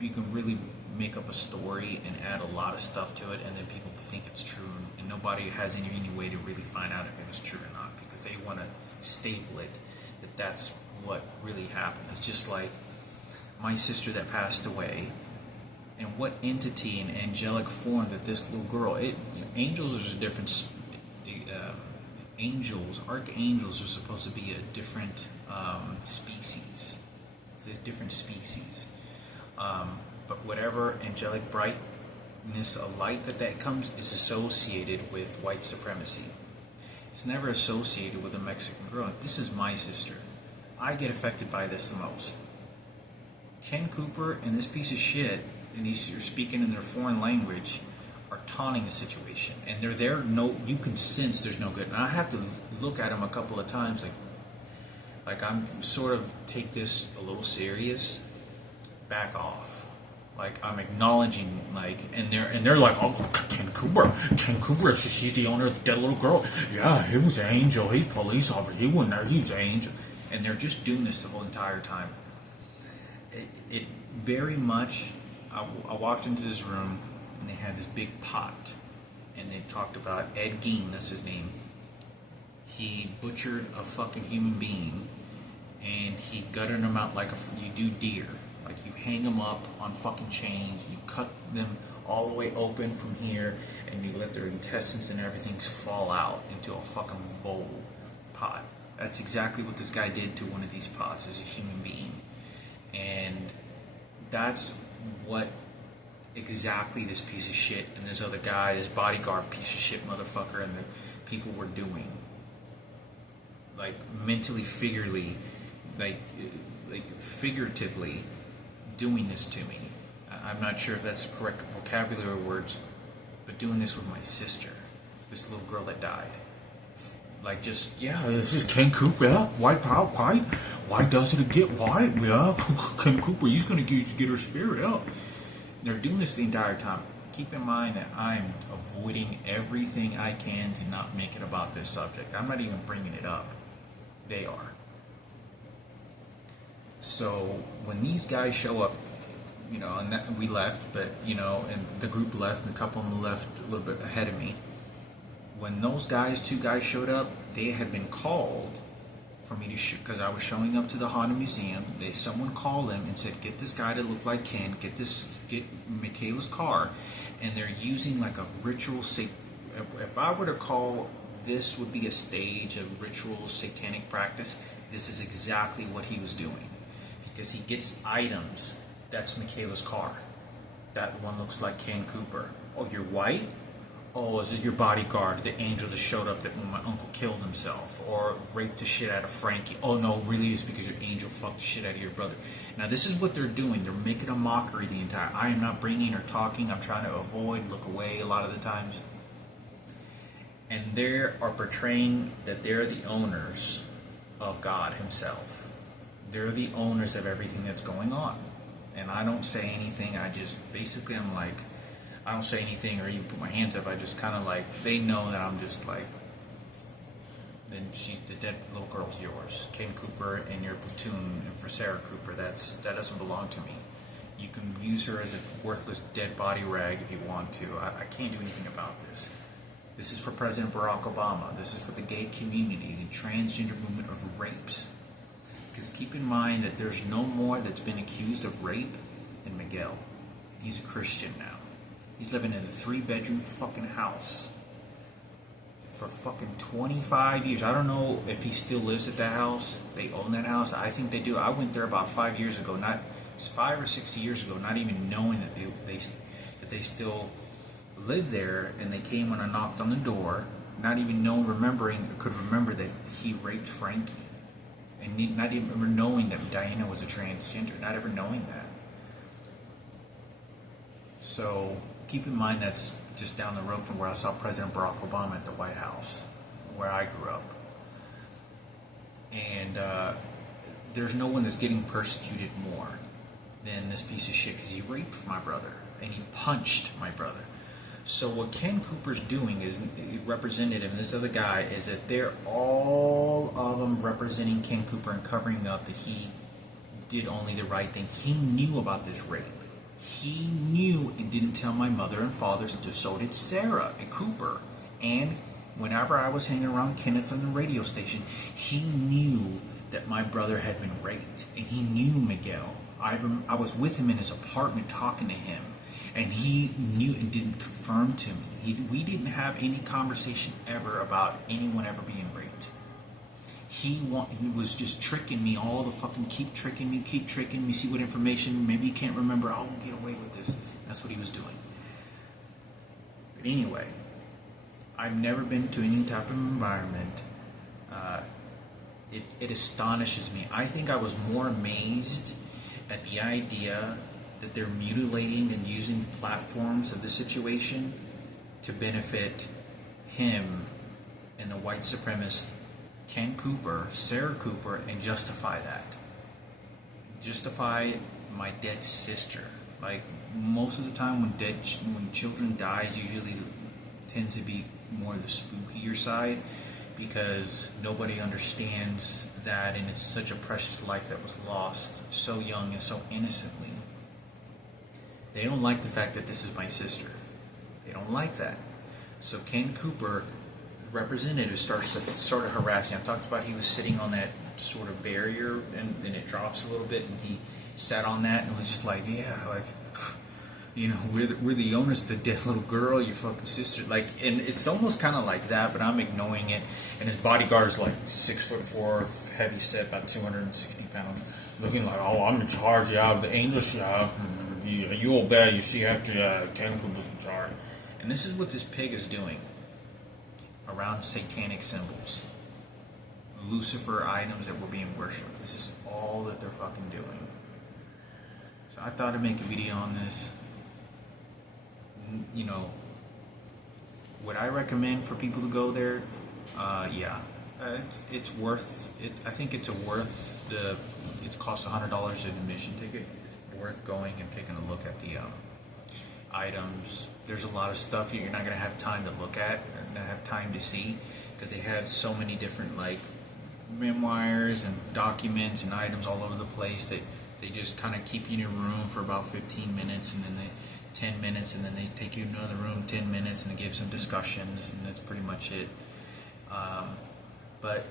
you can really make up a story and add a lot of stuff to it, and then people think it's true, and nobody has any way to really find out if it was true or not, because they want to stable it that that's what really happened. It's just like my sister that passed away, and what entity and angelic form that this little girl. Angels is a different. Archangels are supposed to be a different species. It's a different species. But whatever angelic brightness of light that comes is associated with white supremacy. It's never associated with a Mexican girl. This is my sister. I get affected by this the most. Ken Cooper and this piece of shit, and these are speaking in their foreign language, are taunting the situation, and they're there. You can sense there's no good. And I have to look at them a couple of times, like I'm sort of take this a little serious, back off. Like I'm acknowledging, and they're like, "Oh, Ken Cooper, she's the owner of the dead little girl. Yeah, he was an angel. He's a police officer. He wasn't there. He was an angel." And they're just doing this the whole entire time. It very much. I walked into this room, and they had this big pot, and they talked about Ed Gein, that's his name. He butchered a fucking human being, and he gutted him out like you do deer. Like, you hang them up on fucking chains, you cut them all the way open from here, and you let their intestines and everything fall out into a fucking bowl pot. That's exactly what this guy did to one of these pots as a human being. And that's what exactly this piece of shit and this other guy, this bodyguard piece of shit motherfucker, and the people were doing. Like, mentally, figuratively, like figuratively doing this to me. I'm not sure if that's the correct vocabulary or words, but doing this with my sister, this little girl that died. Like, just, yeah, this is Ken Cooper, yeah, white power, white. Why does it get white? Yeah, Ken Cooper, he's going to get her spirit, yeah. They're doing this the entire time. Keep in mind that I'm avoiding everything I can to not make it about this subject. I'm not even bringing it up. They are. So when these guys show up, you know, and that, we left, but, you know, and the group left, and a couple of them left a little bit ahead of me. When those guys, 2 guys showed up, they had been called for me to shoot, because I was showing up to the Honda Museum. Someone called them and said, get this guy to look like Ken, get Michaela's car, and they're using like a ritual. If I were to call this would be a stage of ritual satanic practice, this is exactly what he was doing, because he gets items. That's Michaela's car. That one looks like Ken Cooper. Oh, you're white? Oh, is it your bodyguard, the angel that showed up that when my uncle killed himself, or raped the shit out of Frankie? Oh no, really, it's because your angel fucked the shit out of your brother. Now this is what they're doing. They're making a mockery the entire. I am not bringing or talking. I'm trying to avoid, look away a lot of the times. And they are portraying that they're the owners of God himself. They're the owners of everything that's going on. And I don't say anything. I just, basically, I'm like, I don't say anything or even put my hands up. I just kind of like, they know that I'm just like, then the dead little girl's yours. Ken Cooper and your platoon, and for Sarah Cooper, that doesn't belong to me. You can use her as a worthless dead body rag if you want to. I can't do anything about this. This is for President Barack Obama. This is for the gay community, the transgender movement of rapes. Because keep in mind that there's no more that's been accused of rape than Miguel. He's a Christian now. He's living in a 3-bedroom fucking house for fucking 25 years. I don't know if he still lives at that house. They own that house. I think they do. I went there about 5 years ago. It's 5 or 6 years ago, not even knowing that they still lived there. And they came when I knocked on the door, not even could remember that he raped Frankie, and not even ever knowing that Diana was a transgender. Not ever knowing that. So keep in mind that's just down the road from where I saw President Barack Obama at the White House, where I grew up. And there's no one that's getting persecuted more than this piece of shit, because he raped my brother and he punched my brother. So what Ken Cooper's doing is, representative, and this other guy, is that they're all of them representing Ken Cooper and covering up that he did only the right thing. He knew about this rape. He knew and didn't tell my mother and father, so did Sarah and Cooper. And whenever I was hanging around Kenneth on the radio station, he knew that my brother had been raped. And he knew Miguel. I was with him in his apartment talking to him. And he knew and didn't confirm to me. We didn't have any conversation ever about anyone ever being raped. He was just tricking me all the fucking keep tricking me, see what information, maybe you can't remember, oh, we'll get away with this. That's what he was doing. But anyway, I've never been to any type of environment. It astonishes me. I think I was more amazed at the idea that they're mutilating and using the platforms of the situation to benefit him and the white supremacist Ken Cooper, Sarah Cooper, and justify that. Justify my dead sister. Like, most of the time when children die, usually tends to be more the spookier side, because nobody understands that, and it's such a precious life that was lost so young and so innocently. They don't like the fact that this is my sister. They don't like that. So Ken Cooper, representative, starts to sort of harass him. I talked about he was sitting on that sort of barrier, and it drops a little bit, and sat on that and was just like, yeah, like, you know, we're the owners of the dead little girl, your fucking sister. Like, and it's almost kind of like that, but I'm ignoring it. And his bodyguard's like 6'4", heavy set, about 260 pounds, looking like, oh, I'm in charge, yeah, the angels, yeah, you obey, you see, after Ken Cooper's in charge. And this is what this pig is doing around satanic symbols, Lucifer items that were being worshipped. This is all that they're fucking doing. So I thought I'd make a video on this. You know, would I recommend for people to go there? Yeah, it's worth it. I think it's worth the. It costs $100 an admission ticket. Worth going and taking a look at the items. There's a lot of stuff you're not gonna have time to look at, or not have time to see, because they have so many different like memoirs and documents and items all over the place that they just kind of keep you in a room for about 15 minutes, and then 10 minutes, and then they take you to another room 10 minutes, and they give some discussions, and that's pretty much it. But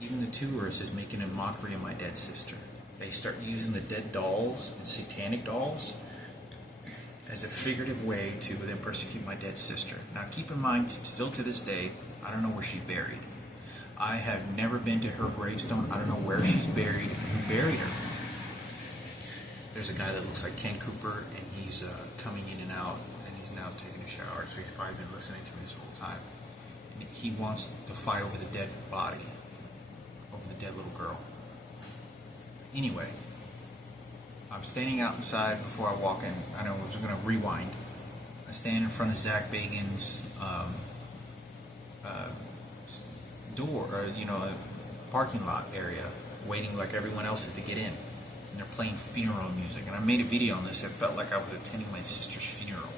even the tourist is making a mockery of my dead sister. They start using the dead dolls and satanic dolls as a figurative way to then persecute my dead sister. Now keep in mind, still to this day, I don't know where she's buried. I have never been to her gravestone. I don't know where she's buried, who buried her. There's a guy that looks like Ken Cooper, and he's coming in and out, and he's now taking a shower, so he's probably been listening to me this whole time. And he wants to fight over the dead body, over the dead little girl. Anyway, I'm standing out inside before I walk in. I know I was going to rewind. I stand in front of Zak Bagans' door, or parking lot area, waiting like everyone else is to get in. And they're playing funeral music. And I made a video on this. It felt like I was attending my sister's funeral,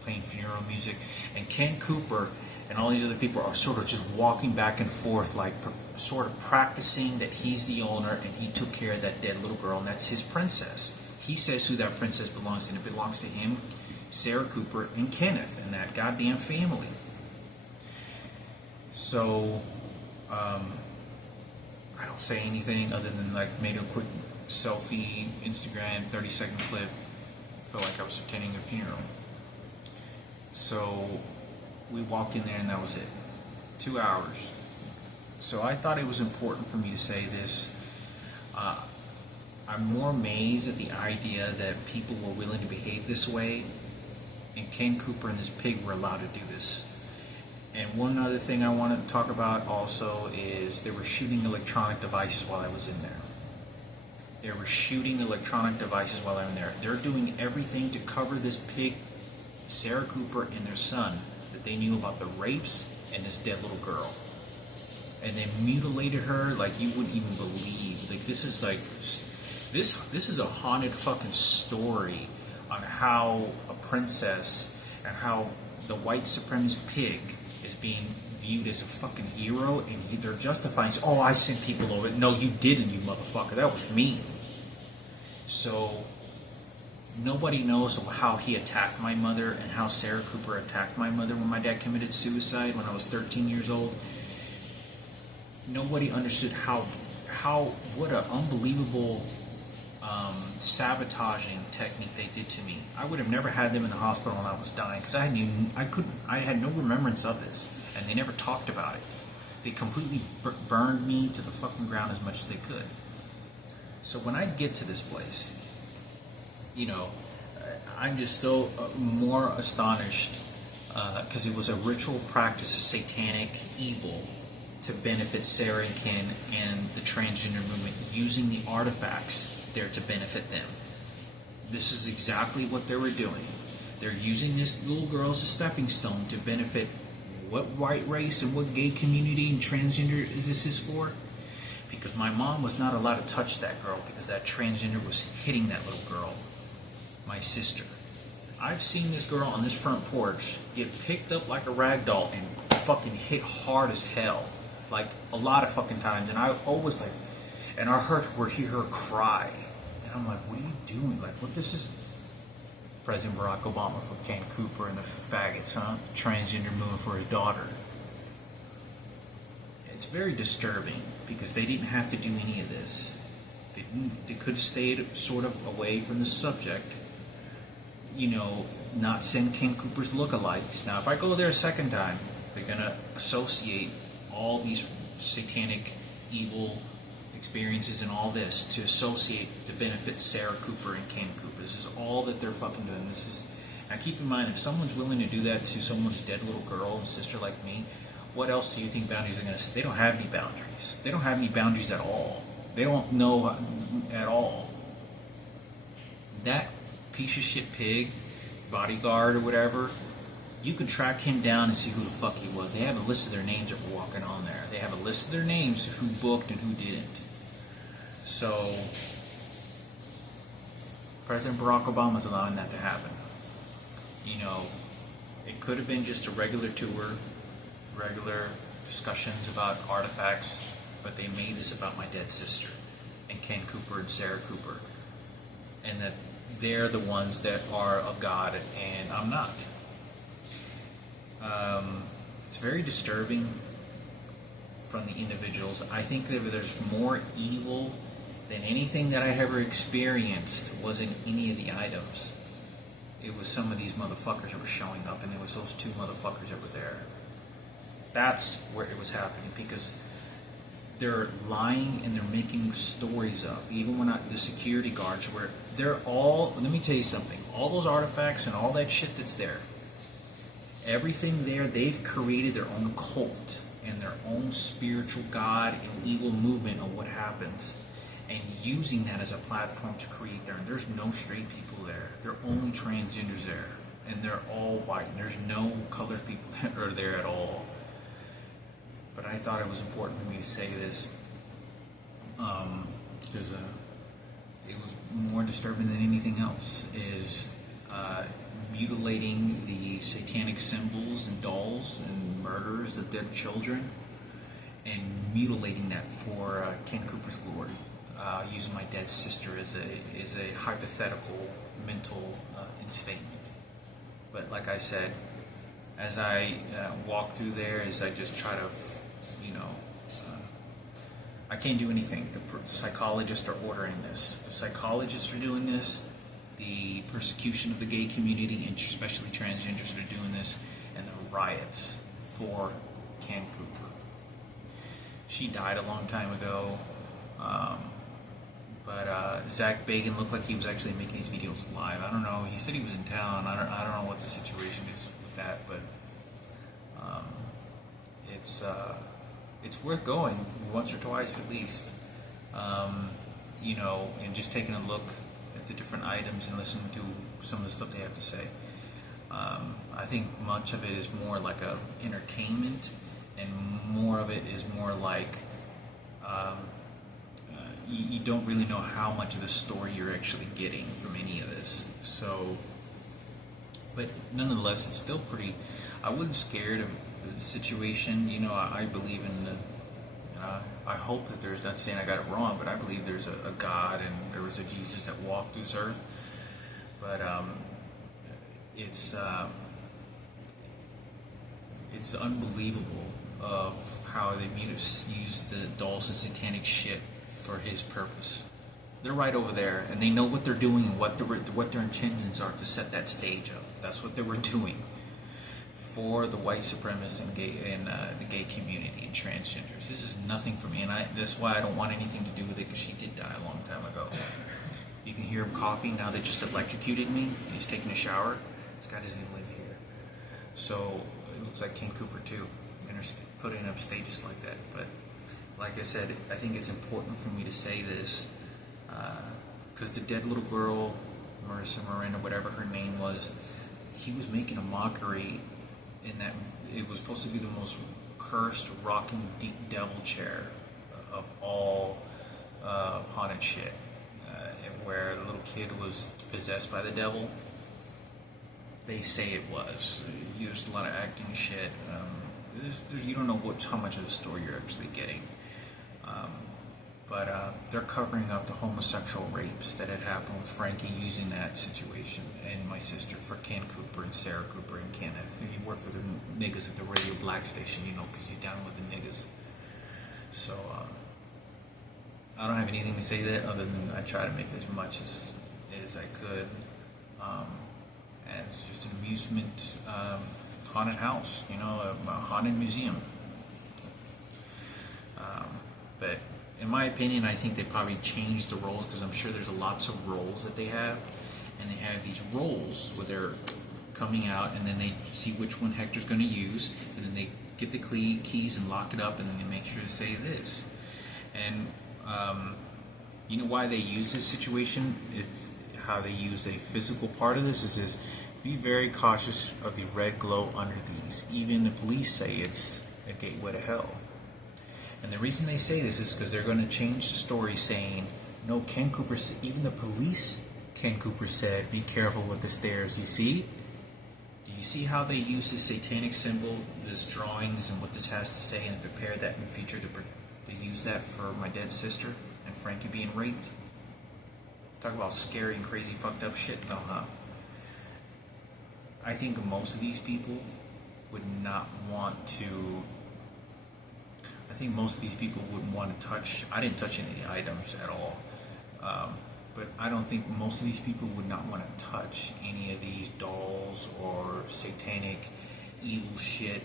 playing funeral music. And Ken Cooper and all these other people are sort of just walking back and forth, like sort of practicing that he's the owner and he took care of that dead little girl, and that's his princess. He says who that princess belongs to, and it belongs to him, Sarah Cooper, and Kenneth, and that goddamn family. So, I don't say anything other than like made a quick selfie, Instagram, 30-second clip. Felt like I was attending a funeral. So we walked in there and that was it. 2 hours. So I thought it was important for me to say this. I'm more amazed at the idea that people were willing to behave this way, and Ken Cooper and this pig were allowed to do this. And one other thing I wanted to talk about also is they were shooting electronic devices while I was in there. They were shooting electronic devices while I'm there. They're doing everything to cover this pig, Sarah Cooper, and their son, that they knew about the rapes and this dead little girl. And they mutilated her like you wouldn't even believe. Like this is a haunted fucking story on how a princess and how the white supremacist pig is being viewed as a fucking hero, and they're justifying, oh, I sent people over. No, you didn't, you motherfucker. That was me. So nobody knows how he attacked my mother and how Sarah Cooper attacked my mother when my dad committed suicide when I was 13 years old. Nobody understood what an unbelievable sabotaging technique they did to me. I would have never had them in the hospital when I was dying because I had no remembrance of this, and they never talked about it. They completely burned me to the fucking ground as much as they could. So when I get to this place, I'm just still more astonished because it was a ritual practice of satanic evil to benefit Sarah and Ken and the transgender movement, using the artifacts there to benefit them. This is exactly what they were doing. They're using this little girl as a stepping stone to benefit what white race and what gay community and transgender this is for. Because my mom was not allowed to touch that girl because that transgender was hitting that little girl, my sister. I've seen this girl on this front porch get picked up like a rag doll and fucking hit hard as hell. Like a lot of fucking times. And I always like, and I hear her cry. And I'm like, what are you doing? Like, what this is? President Barack Obama for Ken Cooper and the faggots, huh? Transgender movement for his daughter. It's very disturbing because they didn't have to do any of this. They could have stayed sort of away from the subject. Not send Ken Cooper's lookalikes. Now, if I go there a second time, they're gonna associate all these satanic, evil experiences and all this to associate to benefit Sarah Cooper and Ken Cooper. This is all that they're fucking doing. Now keep in mind, if someone's willing to do that to someone's dead little girl and sister like me, what else do you think boundaries are gonna? They don't have any boundaries. They don't have any boundaries at all. They don't know at all. That piece of shit pig, bodyguard or whatever, you can track him down and see who the fuck he was. They have a list of their names that were walking on there. They have a list of their names of who booked and who didn't. So, President Barack Obama is allowing that to happen. It could have been just a regular tour, regular discussions about artifacts, but they made this about my dead sister and Ken Cooper and Sarah Cooper, and that they're the ones that are of God and I'm not. It's very disturbing from the individuals. I think that there's more evil than anything that I ever experienced wasn't any of the items. It was some of these motherfuckers that were showing up, and it was those two motherfuckers that were there. That's where it was happening, because they're lying and they're making stories up. Even when the security guards were, they're all, let me tell you something, all those artifacts and all that shit that's there, everything there, they've created their own cult and their own spiritual god and evil movement of what happens, and using that as a platform to create there. And there's no straight people there. There are only transgenders there, and they're all white, and there's no colored people that are there at all. But I thought it was important for me to say this because it was more disturbing than anything else, is mutilating the satanic symbols and dolls and murders of dead children, and mutilating that for Ken Cooper's glory, using my dead sister as a hypothetical mental instatement. But like I said, as I walk through there, as I just try to, I can't do anything. The psychologists are ordering this. The psychologists are doing this. The persecution of the gay community, and especially transgenders, are doing this, and the riots for Ken Cooper. She died a long time ago, but Zak Bagans looked like he was actually making these videos live. I don't know. He said he was in town. I don't know what the situation is with that, but it's worth going once or twice at least, and just taking a look at the different items and listening to some of the stuff they have to say. I think much of it is more like a entertainment, and more of it is more like you don't really know how much of the story you're actually getting from any of this. So, but nonetheless, it's still pretty. I wasn't scared of the situation. I believe in the. I hope that there's, not saying I got it wrong, but I believe there's a God and there was a Jesus that walked this earth. But it's unbelievable of how they use the dolls and satanic shit for his purpose. They're right over there, and they know what they're doing and what their intentions are to set that stage up. That's what they were doing for the white supremacists and the gay community and transgenders. This is nothing for me, and that's why I don't want anything to do with it, because she did die a long time ago. You can hear him coughing now. They just electrocuted me. He's taking a shower. This guy doesn't even live here. So it looks like Ken Cooper too, and they're putting up stages like that. But like I said, I think it's important for me to say this, because the dead little girl, Marissa Miranda, whatever her name was, he was making a mockery in that it was supposed to be the most cursed, rocking, deep devil chair of all haunted shit, where a little kid was possessed by the devil. They say it was. Used a lot of acting shit. You don't know how much of the story you're actually getting. But they're covering up the homosexual rapes that had happened with Frankie, using that situation and my sister for Ken Cooper and Sarah Cooper and Kenneth. He worked for the niggas at the Radio Black station, because he's down with the niggas. So I don't have anything to say to that other than I try to make as much as I could. Um, and it's just an amusement haunted house, a haunted museum. But in my opinion, I think they probably changed the roles because I'm sure there's lots of roles that they have, and they have these roles where they're coming out, and then they see which one Hector's going to use, and then they get the keys and lock it up, and then they make sure to say this. And you know why they use this situation? It's how they use a physical part of this. Is be very cautious of the red glow under these. Even the police say it's a gateway to hell. And the reason they say this is because they're going to change the story saying, no, Ken Cooper, even the police, Ken Cooper said, be careful with the stairs. You see? Do you see how they use this satanic symbol, this drawings, and what this has to say, and prepare that in the future to use that for my dead sister and Frankie being raped? Talk about scary and crazy fucked up shit. No, huh? I think most of these people would not want to. I think most of these people wouldn't want to touch. I didn't touch any of the items at all. But I don't think most of these people would not want to touch any of these dolls or satanic evil shit.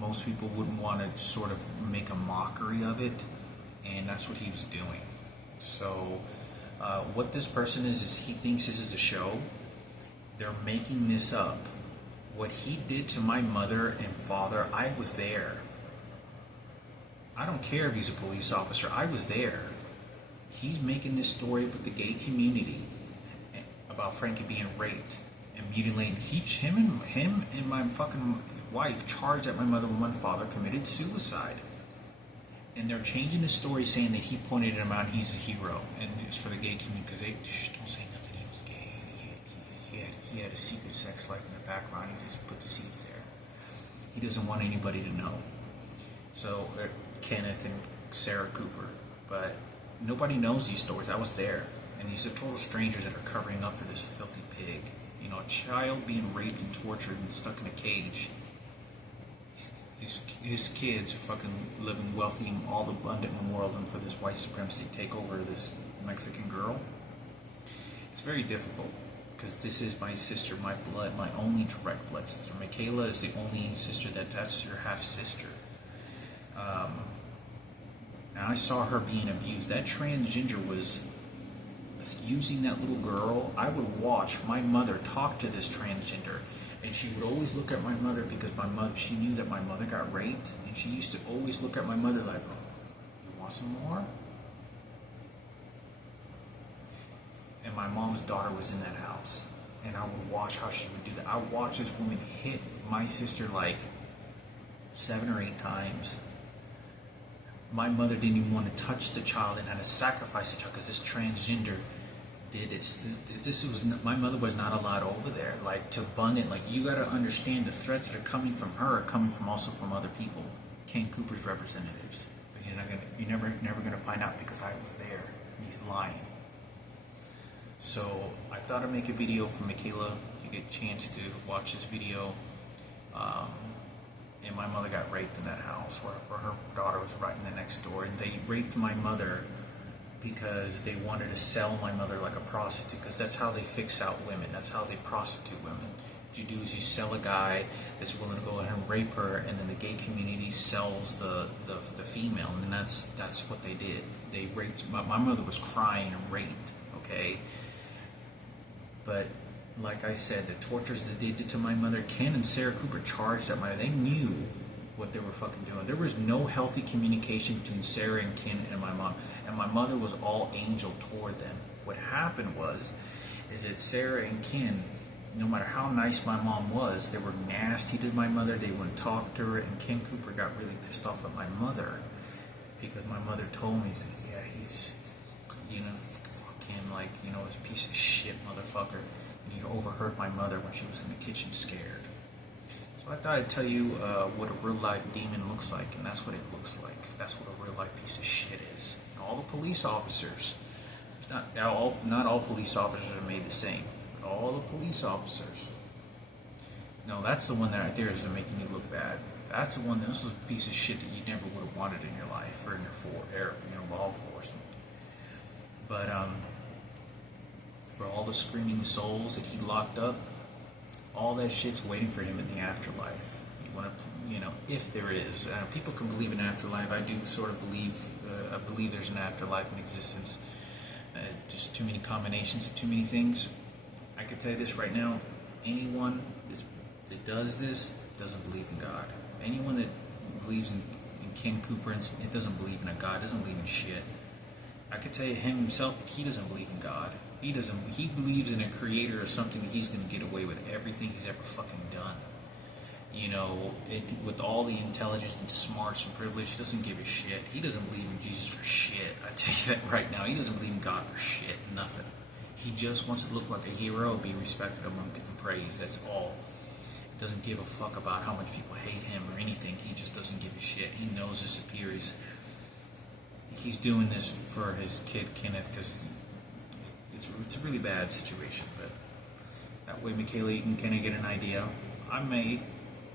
Most people wouldn't want to sort of make a mockery of it, and that's what he was doing. So what this person is he thinks this is a show. They're making this up. What he did to my mother and father, I was there. I don't care if he's a police officer. I was there. He's making this story with the gay community about Frankie being raped and mutilated. Him and my fucking wife charged that my mother and my father committed suicide. And they're changing the story saying that he pointed him out and he's a hero. And it's for the gay community because they don't say nothing. He was gay. He had a secret sex life in the background. He just put the seeds there. He doesn't want anybody to know. So Kenneth and Sarah Cooper, but nobody knows these stories. I was there, and these are total strangers that are covering up for this filthy pig. A child being raped and tortured and stuck in a cage. His kids are fucking living wealthy and all abundant in the world, and for this white supremacy to take over this Mexican girl. It's very difficult because this is my sister, my blood, my only direct blood sister. Michaela is the only sister that's your half sister. And I saw her being abused. That transgender was using that little girl. I would watch my mother talk to this transgender, and she would always look at my mother because she knew that my mother got raped, and she used to always look at my mother like, oh, you want some more? And my mom's daughter was in that house, and I would watch how she would do that. I would watch this woman hit my sister like 7 or 8 times. My mother didn't even want to touch the child and had to sacrifice the child because this transgender did it. My mother was not allowed over there. Like, to bun it, like, you got to understand the threats that are coming from her are coming from also from other people, Ken Cooper's representatives. But you're never gonna find out because I was there and he's lying. So I thought I'd make a video for Michaela. You get a chance to watch this video. And my mother got raped in that house where her daughter was right in the next door. And they raped my mother because they wanted to sell my mother like a prostitute, because that's how they fix out women. That's how they prostitute women. What you do is you sell a guy that's willing to go ahead and rape her, and then the gay community sells the female, and that's what they did. They raped, my mother was crying and raped, okay? But like I said, the tortures that they did to my mother, Ken and Sarah Cooper charged at they knew what they were fucking doing. There was no healthy communication between Sarah and Ken and my mom, and my mother was all angel toward them. What happened is that Sarah and Ken, no matter how nice my mom was, they were nasty to my mother. They wouldn't talk to her, and Ken Cooper got really pissed off at my mother because my mother told me, yeah, he's, fuck him, like, this piece of shit motherfucker. And he overheard my mother when she was in the kitchen scared. So I thought I'd tell you what a real life demon looks like, and that's what it looks like. That's what a real life piece of shit is. And all the police officers, not all police officers are made the same. But all the police officers. No, that's the one that right there is making me look bad. That's the one. This was a piece of shit that you never would have wanted in your life or in your law enforcement. But for all the screaming souls that he locked up, all that shit's waiting for him in the afterlife. You want to, if there is. People can believe in afterlife. I do sort of believe. I believe there's an afterlife in existence. Just too many combinations of too many things. I can tell you this right now. Anyone that does this doesn't believe in God. Anyone that believes in Ken Cooper, it doesn't believe in a God, doesn't believe in shit. I could tell you him himself, he doesn't believe in God. He believes in a creator or something that he's going to get away with everything he's ever fucking done. With all the intelligence and smarts and privilege, he doesn't give a shit. He doesn't believe in Jesus for shit. I tell you that right now. He doesn't believe in God for shit. Nothing. He just wants to look like a hero, be respected among and praised. That's all. Doesn't give a fuck about how much people hate him or anything. He just doesn't give a shit. He knows his superiors. He's doing this for his kid Kenneth because it's a really bad situation. But that way, Michaela, you can kind of get an idea. I may.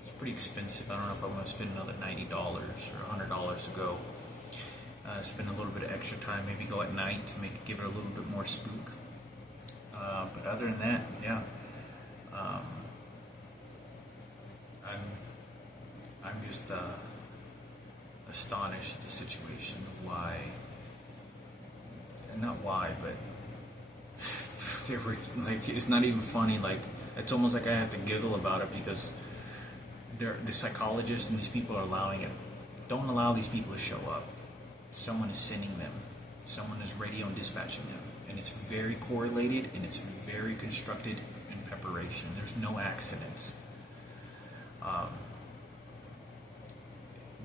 It's pretty expensive. I don't know if I want to spend another $90 or $100 to go. Spend a little bit of extra time. Maybe go at night to give it a little bit more spook. But other than that, yeah. I'm just astonished at the situation. Why? Not why, but they were like, it's not even funny. Like, it's almost like I have to giggle about it because the psychologists and these people are allowing it. Don't allow these people to show up. Someone is sending them. Someone is radio and dispatching them, and it's very correlated and it's very constructed in preparation. There's no accidents.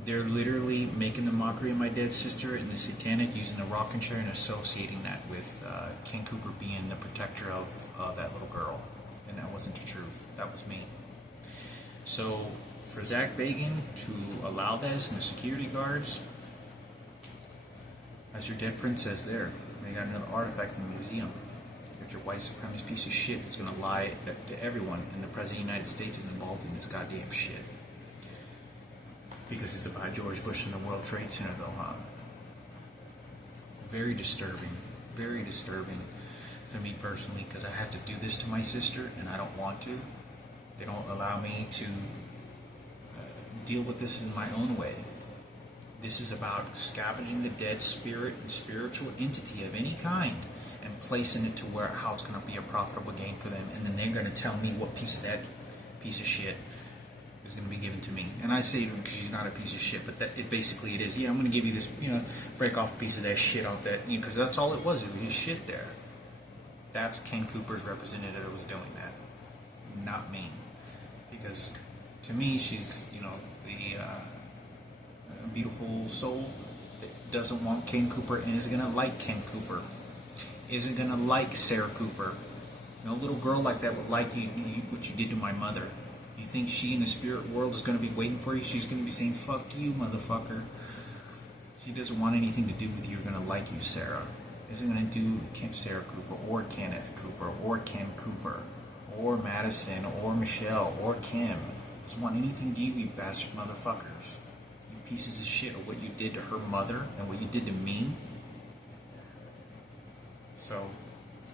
They're literally making the mockery of my dead sister and the satanic, using the rocking chair and associating that with Ken Cooper being the protector of that little girl. And that wasn't the truth. That was me. So for Zak Bagans to allow this and the security guards, that's your dead princess there. They got another artifact in the museum. You got your white supremacist piece of shit that's going to lie to everyone, and the President of the United States is involved in this goddamn shit. Because it's about George Bush and the World Trade Center, though, huh? Very disturbing for me personally, because I have to do this to my sister, and I don't want to. They don't allow me to deal with this in my own way. This is about scavenging the dead spirit and spiritual entity of any kind and placing it to how it's going to be a profitable gain for them, and then they're going to tell me what piece of shit is going to be given to me. And I say it because she's not a piece of shit, but basically it is. Yeah, I'm going to give you this, break off a piece of that shit off that, because that's all it was. It was just shit there. That's Ken Cooper's representative that was doing that, not me. Because to me, she's, the beautiful soul that doesn't want Ken Cooper and isn't going to like Ken Cooper. Isn't going to like Sarah Cooper. No little girl like that would like you, what you did to my mother. You think she in the spirit world is going to be waiting for you? She's going to be saying, fuck you, motherfucker. She doesn't want anything to do with you. You're going to like you, Sarah. Isn't going to do Sarah Cooper or Kenneth Cooper or Ken Cooper or Madison or Michelle or Kim. Doesn't want anything to do with you, bastard motherfuckers. You pieces of shit of what you did to her mother and what you did to me. So,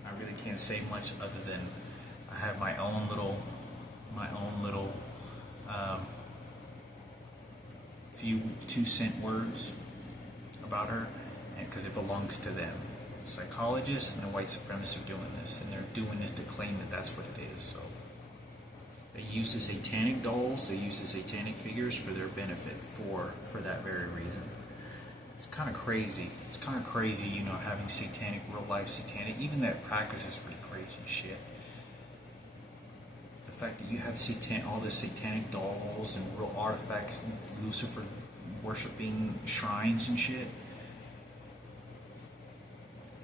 I really can't say much other than I have my own little few 2-cent words about her, and because it belongs to them. The psychologists and the white supremacists are doing this, and they're doing this to claim that that's what it is. So they use the satanic dolls, they use the satanic figures for their benefit, for that very reason. It's kind of crazy. It's kind of crazy, having satanic, real life satanic, even that practice is pretty crazy shit. The fact that you have all the satanic dolls and real artifacts, and Lucifer worshipping shrines and shit,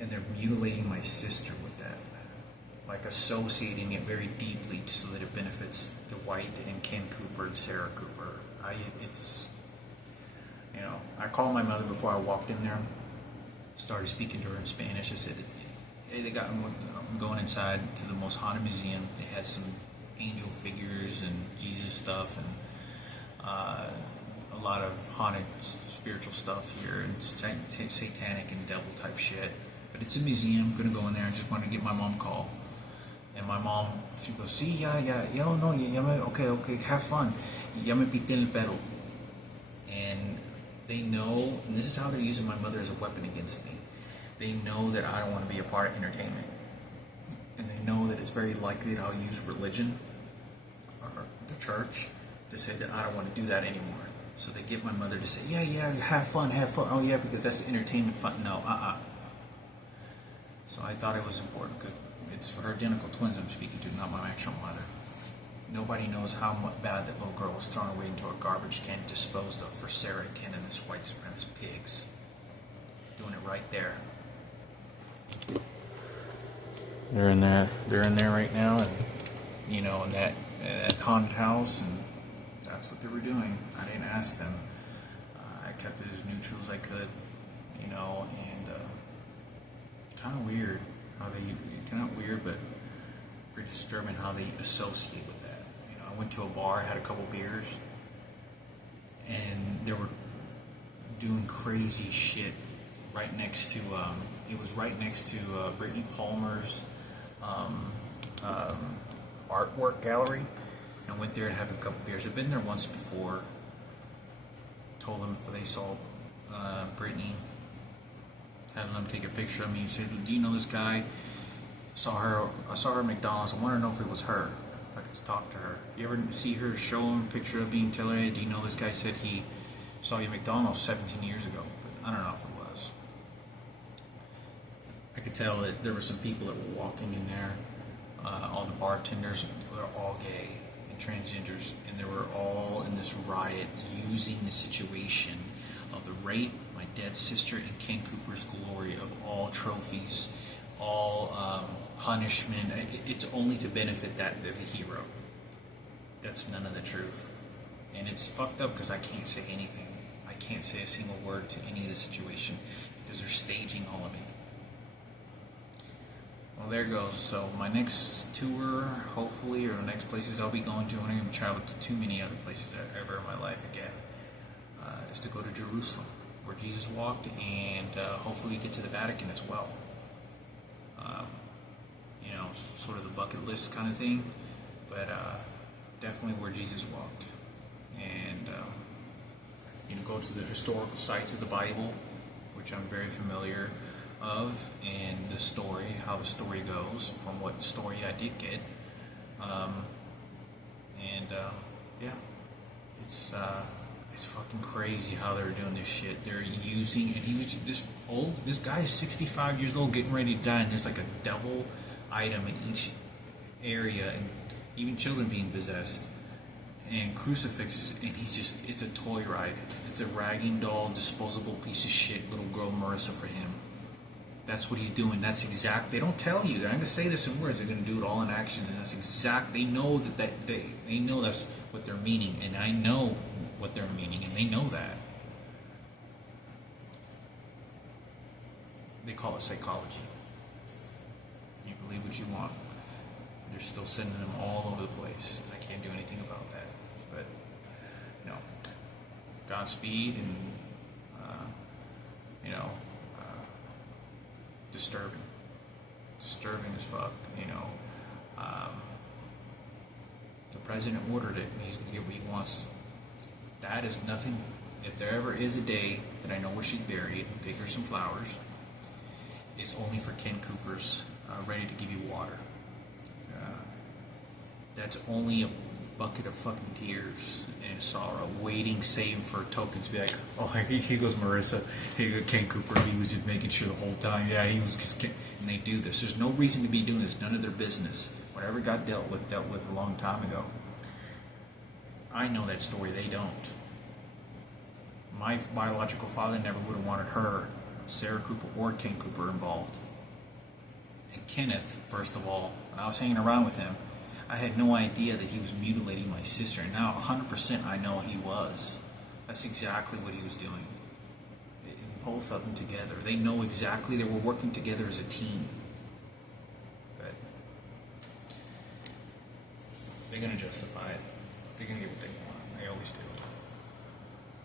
and they're mutilating my sister with that, like associating it very deeply so that it benefits the White and Ken Cooper and Sarah Cooper. I called my mother before I walked in there, started speaking to her in Spanish. I said, hey, I'm going inside to the most haunted museum. They had some angel figures and Jesus stuff, and a lot of haunted spiritual stuff here and satanic and devil type shit. But it's a museum. I'm gonna go in there. I just wanted to give my mom a call. And my mom, she goes, "Sí, ya, no, okay, have fun. Ya me pité el pelo." And they know, and this is how they're using my mother as a weapon against me. They know that I don't want to be a part of entertainment. And they know that it's very likely that I'll use religion or the church to say that I don't want to do that anymore. So they get my mother to say, yeah, have fun. Oh yeah, because that's entertainment fun. No, So I thought it was important because it's her identical twins I'm speaking to, not my actual mother. Nobody knows how bad that little girl was thrown away into a garbage can, disposed of for Sarah Ken and his white supremacist pigs. Doing it right there. They're in there right now, and in that haunted house, and that's what they were doing. I didn't ask them. I kept it as neutral as I could, and kind of weird how but pretty disturbing how they associate with that. I went to a bar, had a couple beers, and they were doing crazy shit right next to. It was right next to Brittany Palmer's artwork gallery. I went there and had a couple beers. I've been there once before. Told them if they saw Brittany, had them take a picture of me. He said, "Do you know this guy? I saw her at McDonald's. I want to know if it was her. If I could talk to her. You ever see her show him a picture of being Taylor? Do you know this guy said he saw you at McDonald's 17 years ago? But I don't know if it was." I could tell that there were some people that were walking in there. All the bartenders were all gay and transgenders, and they were all in this riot using the situation of the rape, my dead sister, and Ken Cooper's glory of all trophies, all punishment. It's only to benefit the hero. That's none of the truth. And it's fucked up because I can't say anything. I can't say a single word to any of the situation because they're staging all of it. Well, there goes. So my next tour, hopefully, or the next places I'll be going to, I'm not going to travel to too many other places ever in my life again, is to go to Jerusalem, where Jesus walked, and hopefully get to the Vatican as well. Sort of the bucket list kind of thing, but definitely where Jesus walked. And, go to the historical sites of the Bible, which I'm very familiar of, and the story, how the story goes, from what story I did get. It's fucking crazy how they're doing this shit. They're using, and he was this guy is 65 years old, getting ready to die, and there's like a double item in each area, and even children being possessed, and crucifixes, and it's a toy ride. It's a ragging doll, disposable piece of shit, little girl Marissa for him. That's what he's doing. That's exact. They don't tell you. They're not going to say this in words. They're going to do it all in action, and that's exact. They know they know that's what they're meaning, and I know what they're meaning, and they know that. They call it psychology. You believe what you want. They're still sending them all over the place. I can't do anything about that. But Godspeed, and disturbing as fuck. The president ordered it, and he's gonna get what he wants. That is nothing. If there ever is a day that I know where she's buried and pick her some flowers, it's only for Ken Cooper's Ready to Give You Water. That's only a bucket of fucking tears and sorrow, waiting, saving for tokens. Be like, oh, here goes Marissa. Here goes Ken Cooper. He was just making sure the whole time. Yeah, he was just. And they do this. There's no reason to be doing this. None of their business. Whatever got dealt with a long time ago. I know that story. They don't. My biological father never would have wanted her, Sarah Cooper, or Ken Cooper involved. And Kenneth, first of all, when I was hanging around with him, I had no idea that he was mutilating my sister. And now 100% I know he was. That's exactly what he was doing. Both of them together. They know exactly. They were working together as a team. But they're going to justify it. They're going to get what they want. They always do.